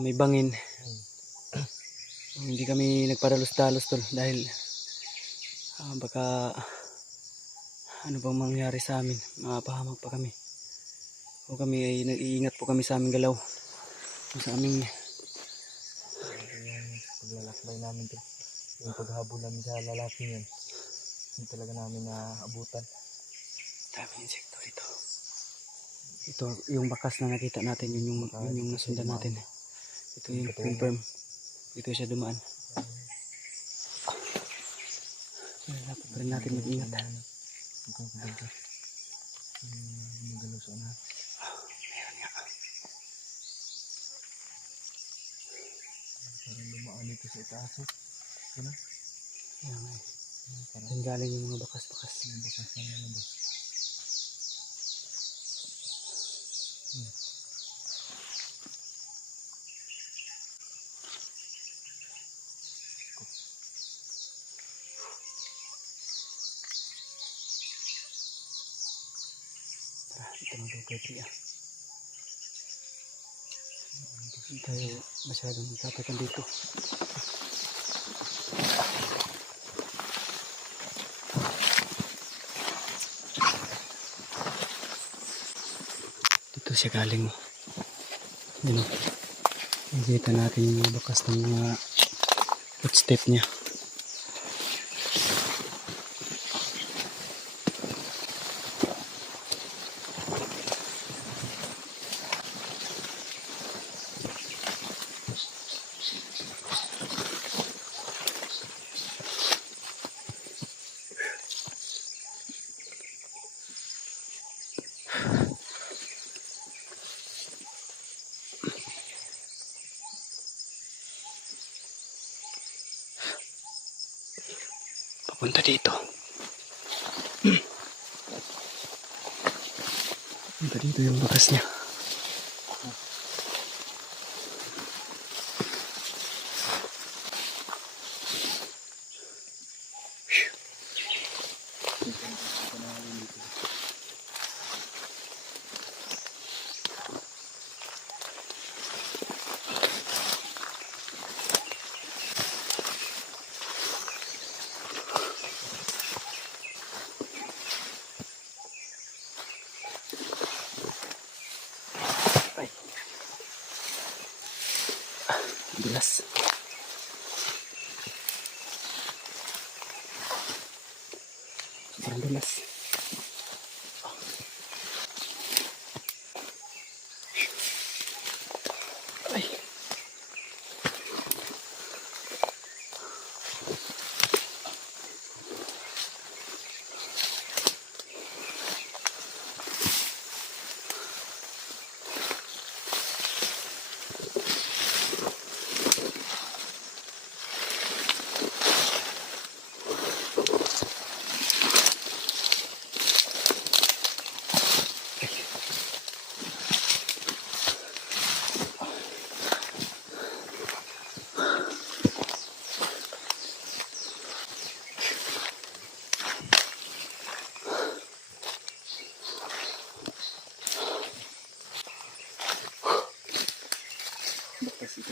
may bangin. Hindi kami nagpadalos-dalos tol dahil baka ano bang mangyari sa amin, mapahamak pa kami. O kami ay nag-iingat po kami sa aming galaw. Sa aming yung paglalakbay namin to. Yung paghabol namin sa lalaki yan. Hindi talaga namin naabutan. daming insekto dito. Ito yung bakas na nakita natin, yun yung nasundan natin. Ito yung confirm. Dito siya dumaan. Dapat pa rin natin mag-ingat. Mukhang kabagay. Magalaw sa ano. Meron nga. Parang dumaan dito sa itaas. Ano? Yan nga. Diyan galing yung mga bakas-bakas. Yung bakas na ano ba? Tara, ito mag-okay priya. Hindi tayo masyadong magtatakan dito. Dito siya galing. Yun. Nakikita natin yung mga bakas ng mga footstep niya. Papunta dito. Papunta dito yung bakas niya. Ay. Dulas. Sobrang dulas. Ay.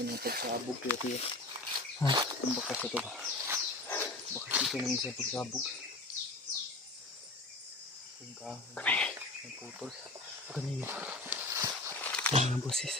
yung pagsabog kaya tiyo. Ha? Ang bakas ito ba? Bakas ito ng isang pagsabog. Yung kahoy. Yung putol. Kanina. Mga boses.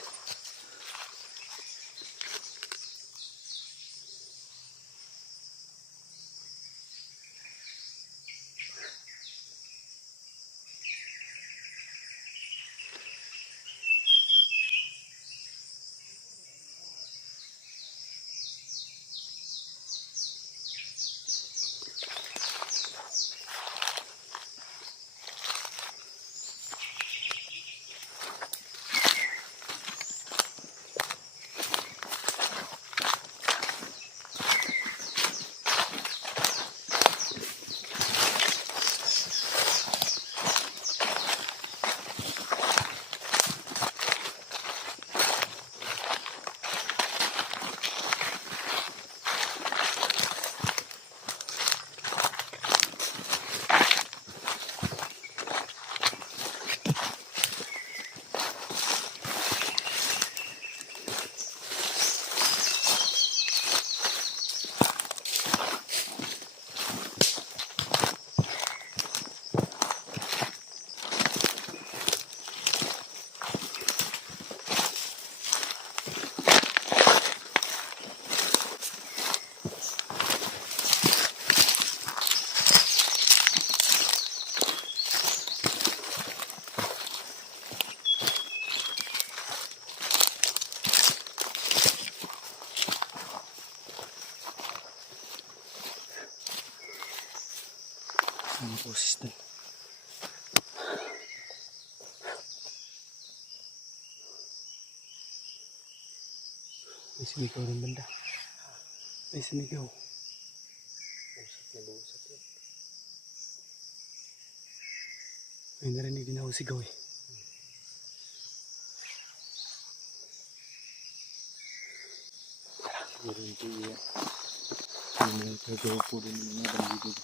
Mga boses dun. May sumigaw ng banda. May sumigaw. Usap na lusap yun. May narinig din ako sigaw eh. Siguro yung tiyo. Yung tagaw po rin yung mga bandido.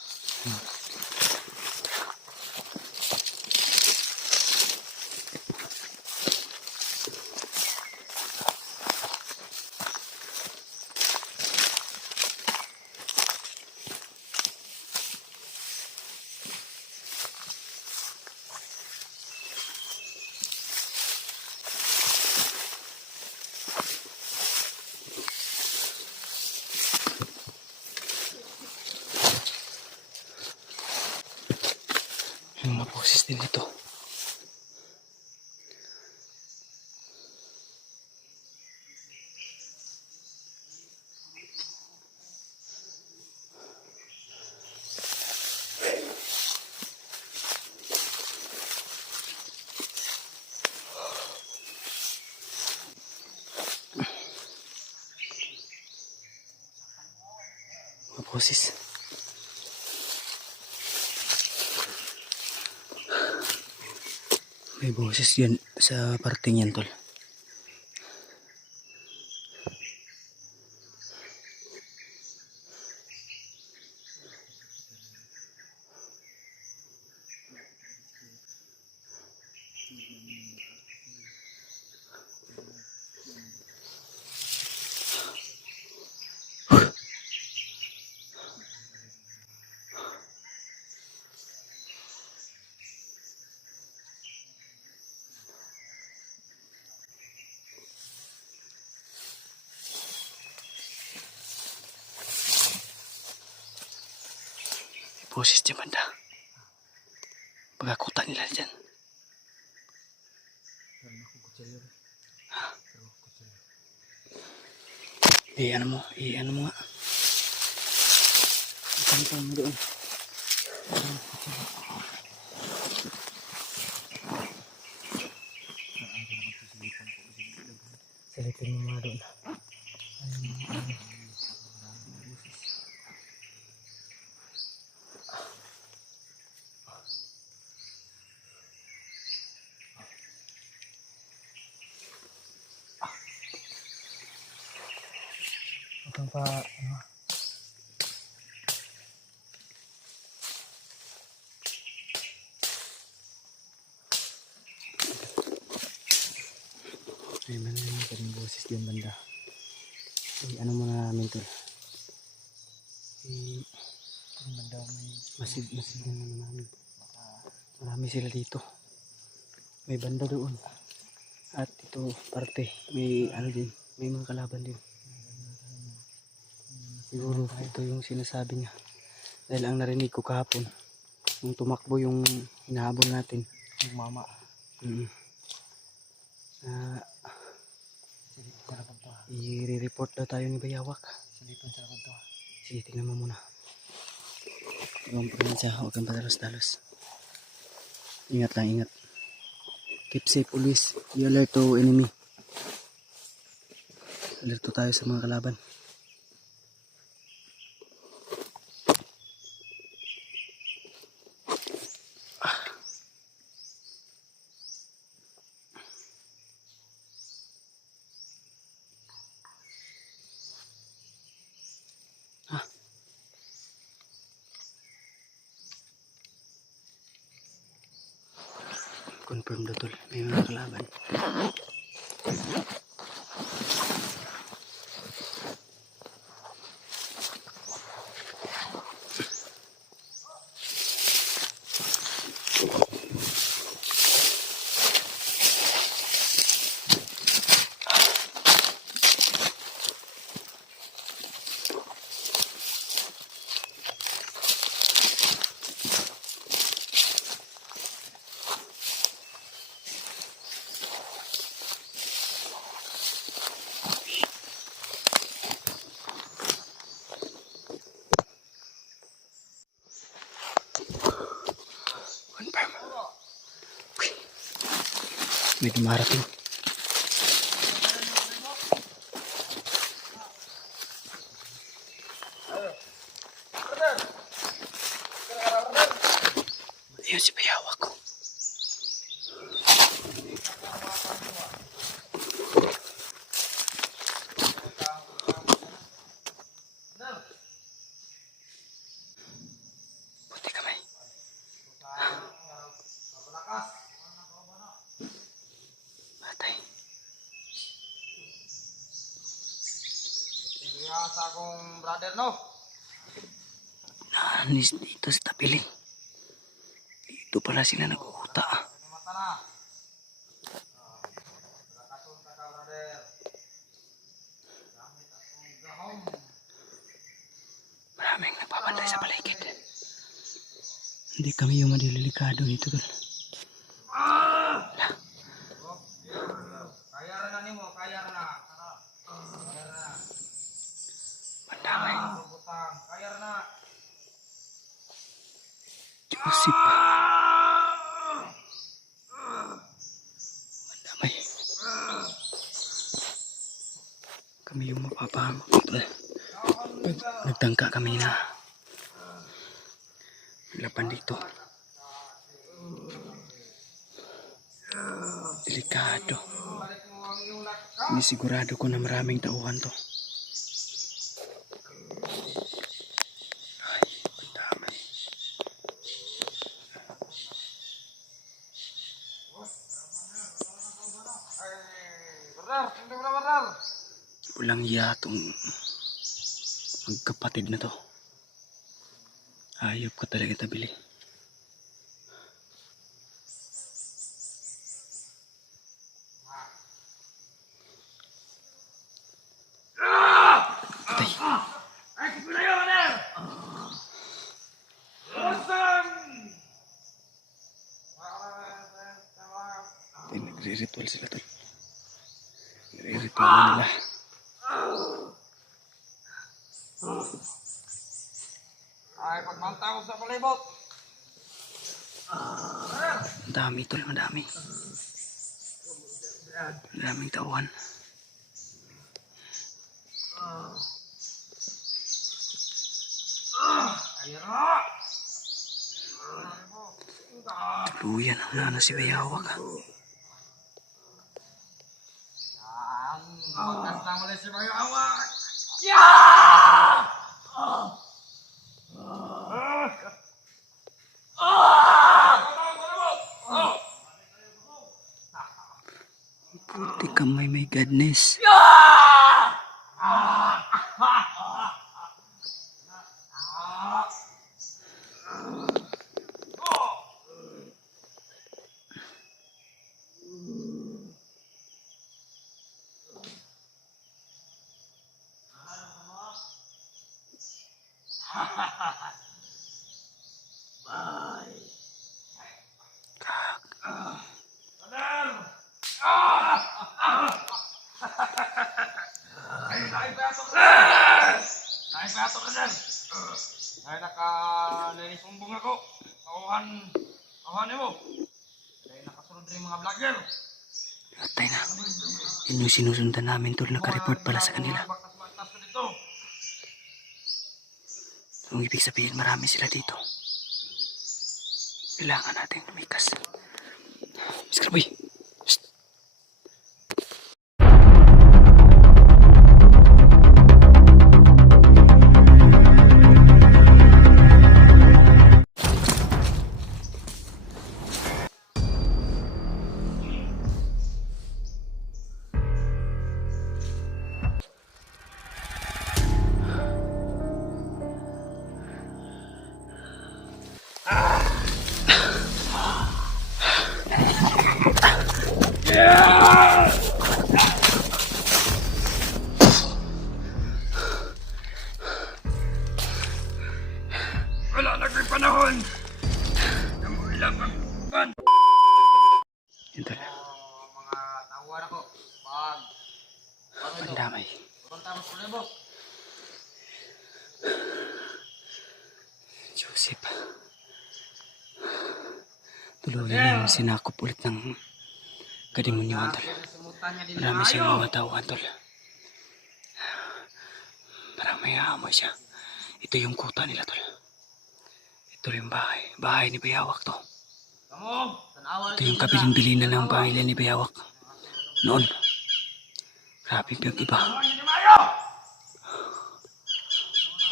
Yung mga boses din ito. Mga boses. May boses yan sa parting yan, tol. Boses dyan banda. Pagakutan nila dyan. Parang ako kutsilyo. Ano mo nga. Ipan mo doon. Salitin mo nga doon. Huwag pa, Ay man lang yung boses diyan banda. ano muna namin tol. Kung daw may Masid na naman namin. Marami sila dito. May banda doon. At ito parte, may ano din, may mga kalaban din. Siguro ito yung sinasabi niya. Dahil ang narinig ko kahapon, nung tumakbo yung hinahabol natin. yung mama. Silipin sa lakad to. I-report daw tayo ni Bayawak. Silipin sa lakad to. Sige, tingnan mo muna. Huwag probinsya, huwag kang padalos-dalos. Ingat lang, ingat. Keep safe always. Be alert to enemy. Alerto tayo sa mga kalaban. Confirm daw tol, may mga kalaban. Confirm. Uy. May dumarating. Ayun si Bayawak ko. Buti kamay. Patay. Sa akong brother no. Nanis dito sa tapili. Dito pala sila nagkukuta. Mata na. Lakason ka brother. Gamit akong gahom. Maraming nagpapantay sa paligid. Hindi kami yung madidelikado dito tol. Kaya na nimo, kaya na. Kaya na. Mandamay. Butang, kaya na. Joseph. Mandamay. Kami yung mapapahamak tol. Nagtangka kami na laban dito. Delikado. Sigurado ko na maraming tauhan to. Ay, madami. Brother, hindi mo na brother. Walang iya tong magkapatid na to. Ayop ka talaga tabili. Patay. Ay, kumpulayo brother. Nagre-ritual sila tol. Nagre-ritual nila. Ay, pagmanta ko sa palibot. Madami tol, madami. Madaming tauhan. Ayan na. Tuluyan ang nana si Bayawak ha. Magkasta mo lang si Bayawak. Puti kamay, my goodness. Naipato ka dyan. Ay nakalirisumbong ako. Awan mo. Dahil nakasunod rin mga vlogger. Atay na. Yun yung sinusundan namin tol. Naka-report pala sa kanila. Baktas-baktas ko dito. Ang ibig sabihin marami sila dito. Kailangan natin lumikas. Miss Kraboy. Shh. Wala na kay panahon. Namulang ang ban. Yun tol. Mga tawar ako. Pandamay. Pagkantamos ko lebo. Joseph. Tuluyan na sinakop ulit ng kadimonyohan tol. Marami siyang mga tauhan tol. Parang may aamoy siya. Ito yung kuta nila tol. Ito yung bahay. Bahay ni Bayawak to. Ito yung kabilin-bilinan ng pamilya ni Bayawak. Noon. Grabe yung iba.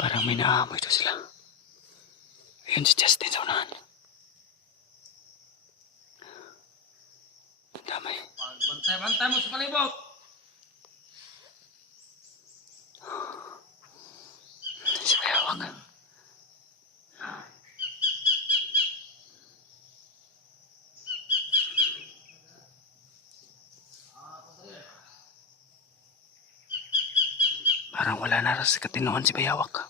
Parang may naamoy to sila. Ayun si Justin sa unahan. Damay. Bantay-bantay mo sa palibot. Si Bayawak. Parang wala na sa katinoan si Bayawak.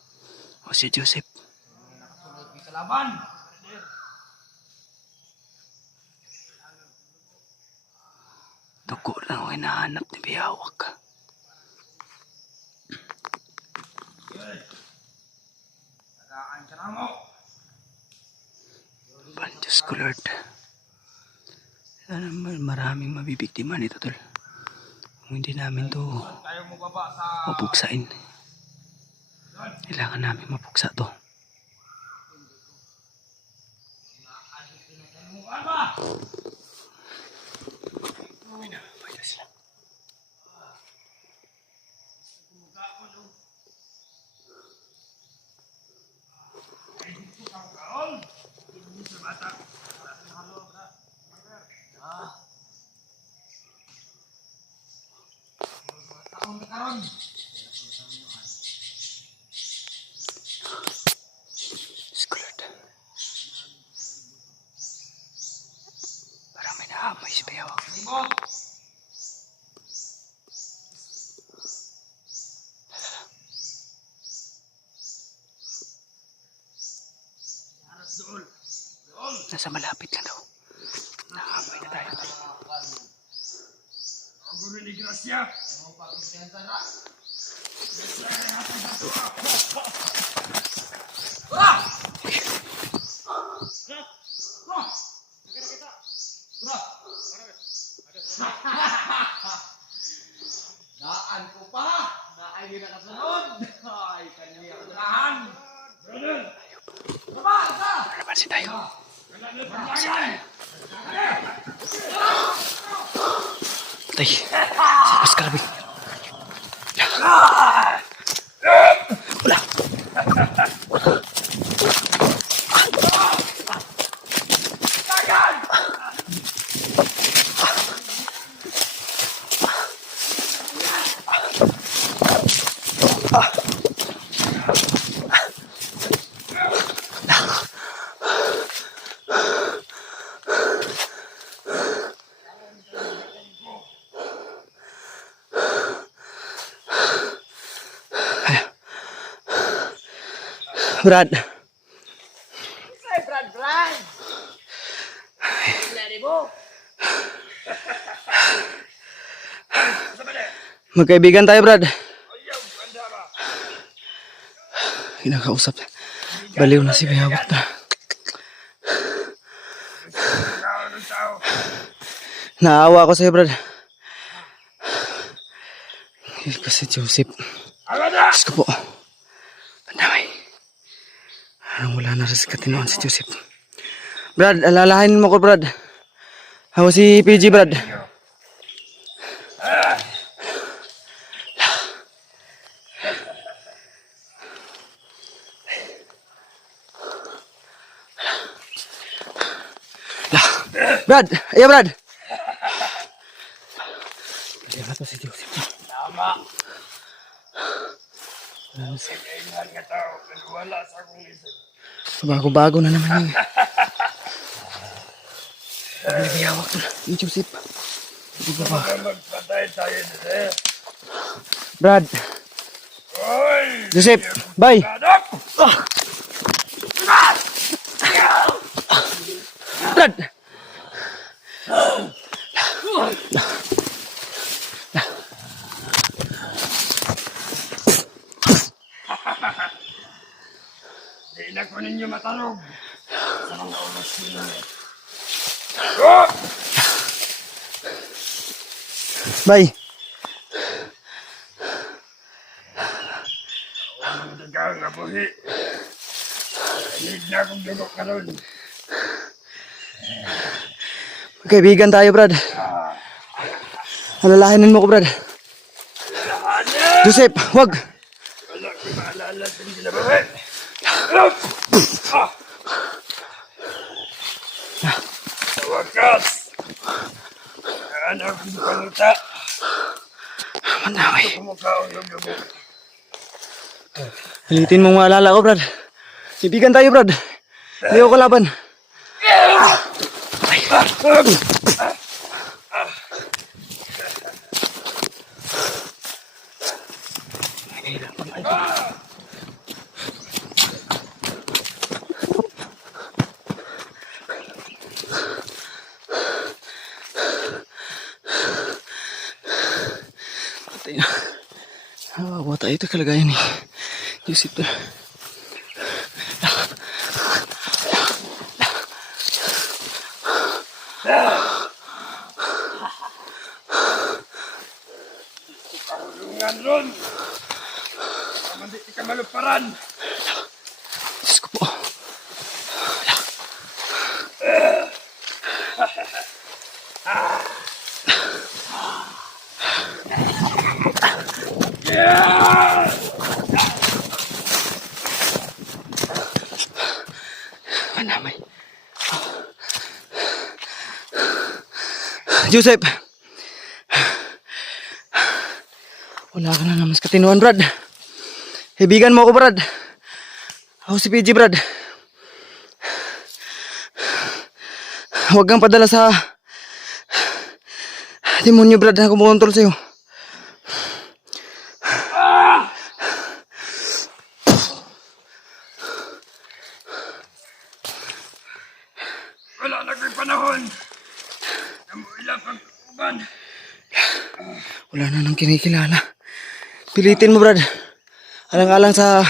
O si Joseph. Nakasunod may kalaban. Dugo lang ang hinahanap ni Bayawak. Tagaan ka na mo. Diyos ko Lord. Sana maraming mabibiktima nito tol. Kung hindi namin to Tayo mo baba sa... mapuksain. Kailangan namin mapuksa to. Mukhaan ba? Pwede sila. Diyos ko Lord. Parang may naamoy si Bayawak. Libot. Nasa malapit lang daw. Naamoy na tayo tol. Gulo ni Gracia. Daan ko pa. Naay nakasunod. Ay, kanya ang daan. Brother. Baba, isa. Ano naman si tayo? Tay, sa Pascalabig. Wala. Brad. Ay, Brad! Lari mo! Sa ba na? Magkaibigan tayo, Brad. Ayaw, ganda ba? Kinakausap. Baliw na si Bayawak na. Tao ng tao. Naawa ako sa'yo, Brad. Kasi Joseph. Aga na! Diyos ko po. Pandamay. Parang wala na rin sa katinoan si Joseph. Brad, alalahanin mo ko, Brad. Ako si PG, Brad. Brad! Ayan, Brad! Hindi na to si Joseph. Tama. Kailangan nga tao. Nagwala sa akong isip. Bago-bago na naman yun. Ang Bayawak to. Yung Joseph. Hindi ba ba? Magpatay tayo nila. Brad! Oy! Joseph! Bye! Kadok! Brad! Di na ko ninyo matalog. Sa mga ulos ninyo. Oh! Bye! Ang dagang abuhi. Hindi na akong dugok ka ron. Magkaibigan tayo, Brad. Alalahanin mo ko, Brad. Joseph, wag! Wala ko maalala sa ginabawi. Sa wakas. Anak ko panuta. Mandamay. Kumukhaon ng dugok. Pilitin mong maalala ko, Brad. Kaibigan tayo, Brad. Hindi ako kalaban. Patay na. Nawawa tayo ito kalagayan ni Joseph. Kahulungan ron. Kamandi ka maluparan. Diyos ko po. Mandamay. Joseph! Wala ka na naman sa katinuan, Brad. Kaibigan mo ako, Brad. Ako si PG, Brad. Huwag kang padala sa demonyo, Brad, na kumukontrol sa'yo. Wala na ko'y panahon. Namu ilang pag-uban. Wala na nang kinikilala. Pilitin mo, Brad. Alang-alang sa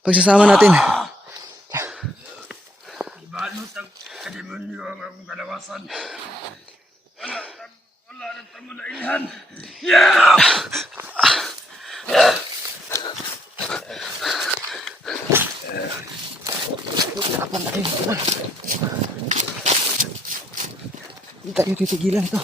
pagsasama natin. Ibalot ang kademonyo ang akong kalawasan. Wala na tamo na ilhan. Yeah! Hindi tayo titigilan ito.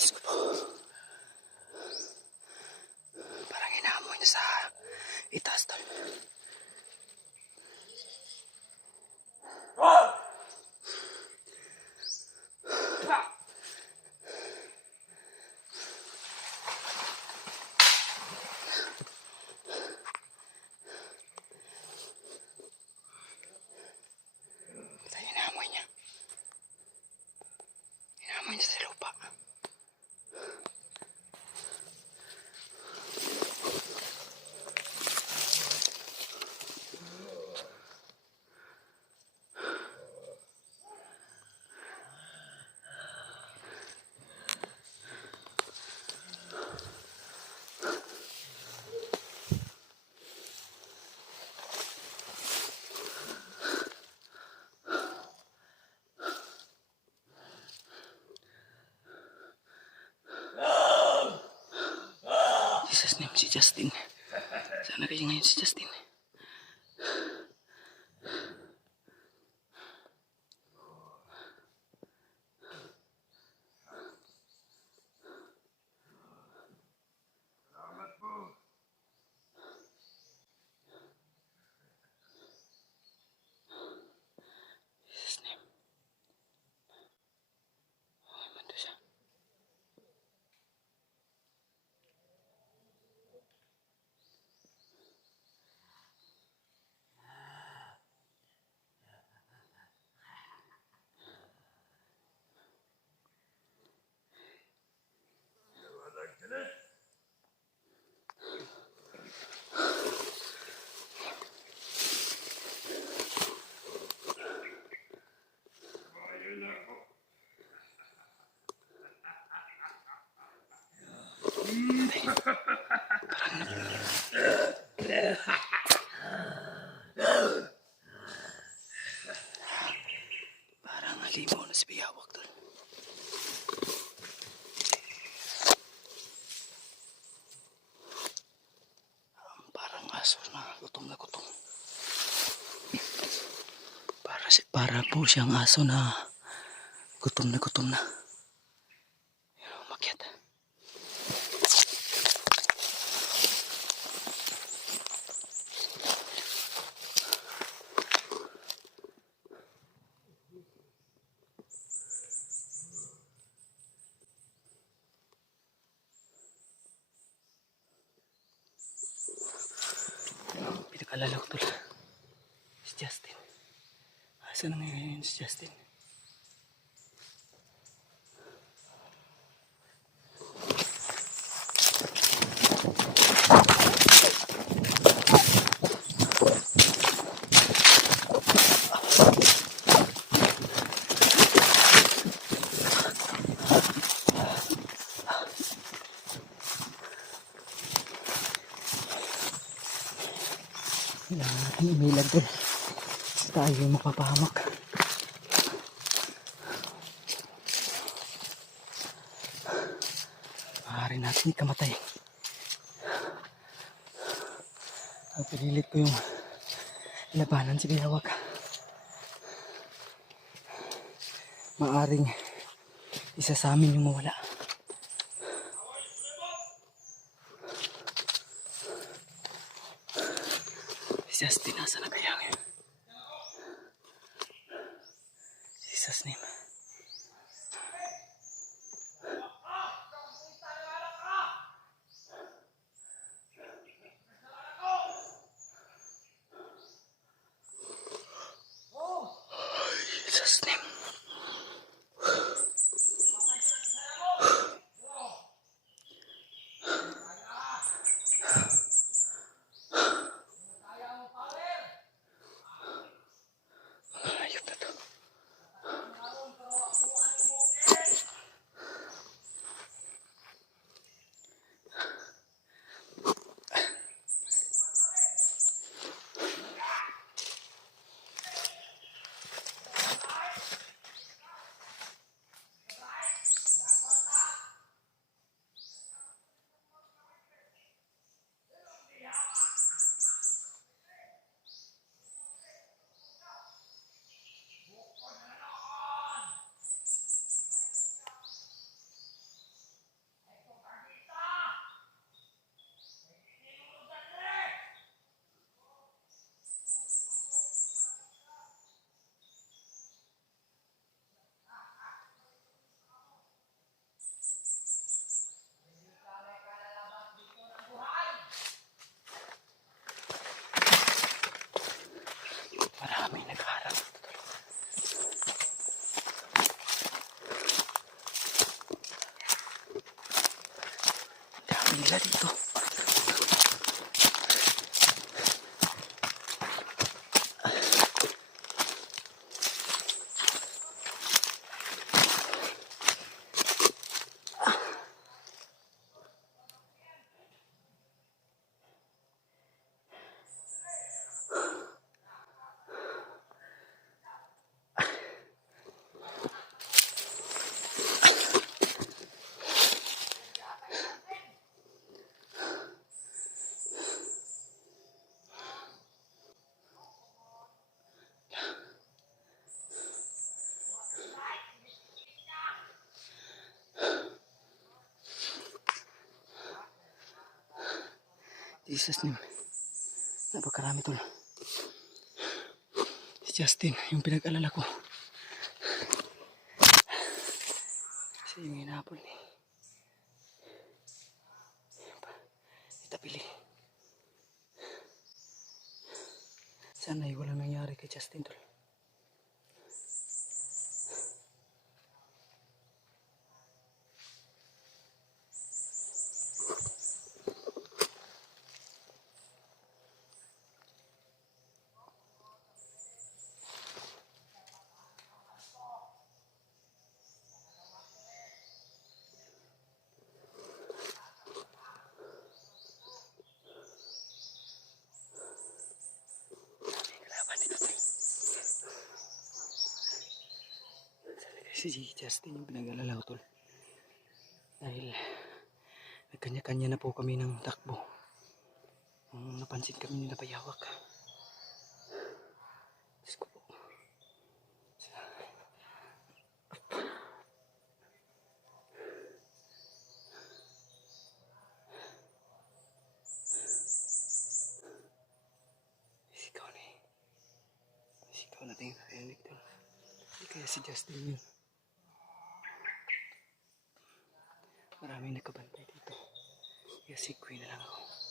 Diyos ko po. Parang inaamoy niya sa itaas tol. Tayo inaamoy niya. Inaamoy niya sa lupa. Jesus name, si Justin. Sana kayo ngayon si Justin. Salamat po. Jesus name. Okay man to siya. Parang halimaw na si Biyawak tol. Parang aso na gutom na gutom. Para po siyang aso na gutom na gutom na. Yan, umakyat. Pinag-alala ko tol. Si Justin. Asa na ngayon si Justin? Kailangan natin imilag tol. Tayo mapapahamak. Maaari natin ikamatay. Ang pinilit ko yung labanan si Biyawak. Maaring isa sa amin yung mawala. Si Justin, nasa na kaya ngayon? Jesus name. Jesus name. nila dito. Jesus name. Napakarami tol. Si Justin, yung pinag-alala ko. Siya yung hinapon eh. Itapili. Sana ay walang nangyari kay Justin tol. Si Justin yung pinag-alala ko tol. Dahil nagkanya-kanya na po kami ng takbo. Napansin kami nila Payawak. Diyos ko po. Sigaw natin yung narinig tol. Kaya si Justin yun. Maraming nakabantay dito. Kaya sigwi na lang ako.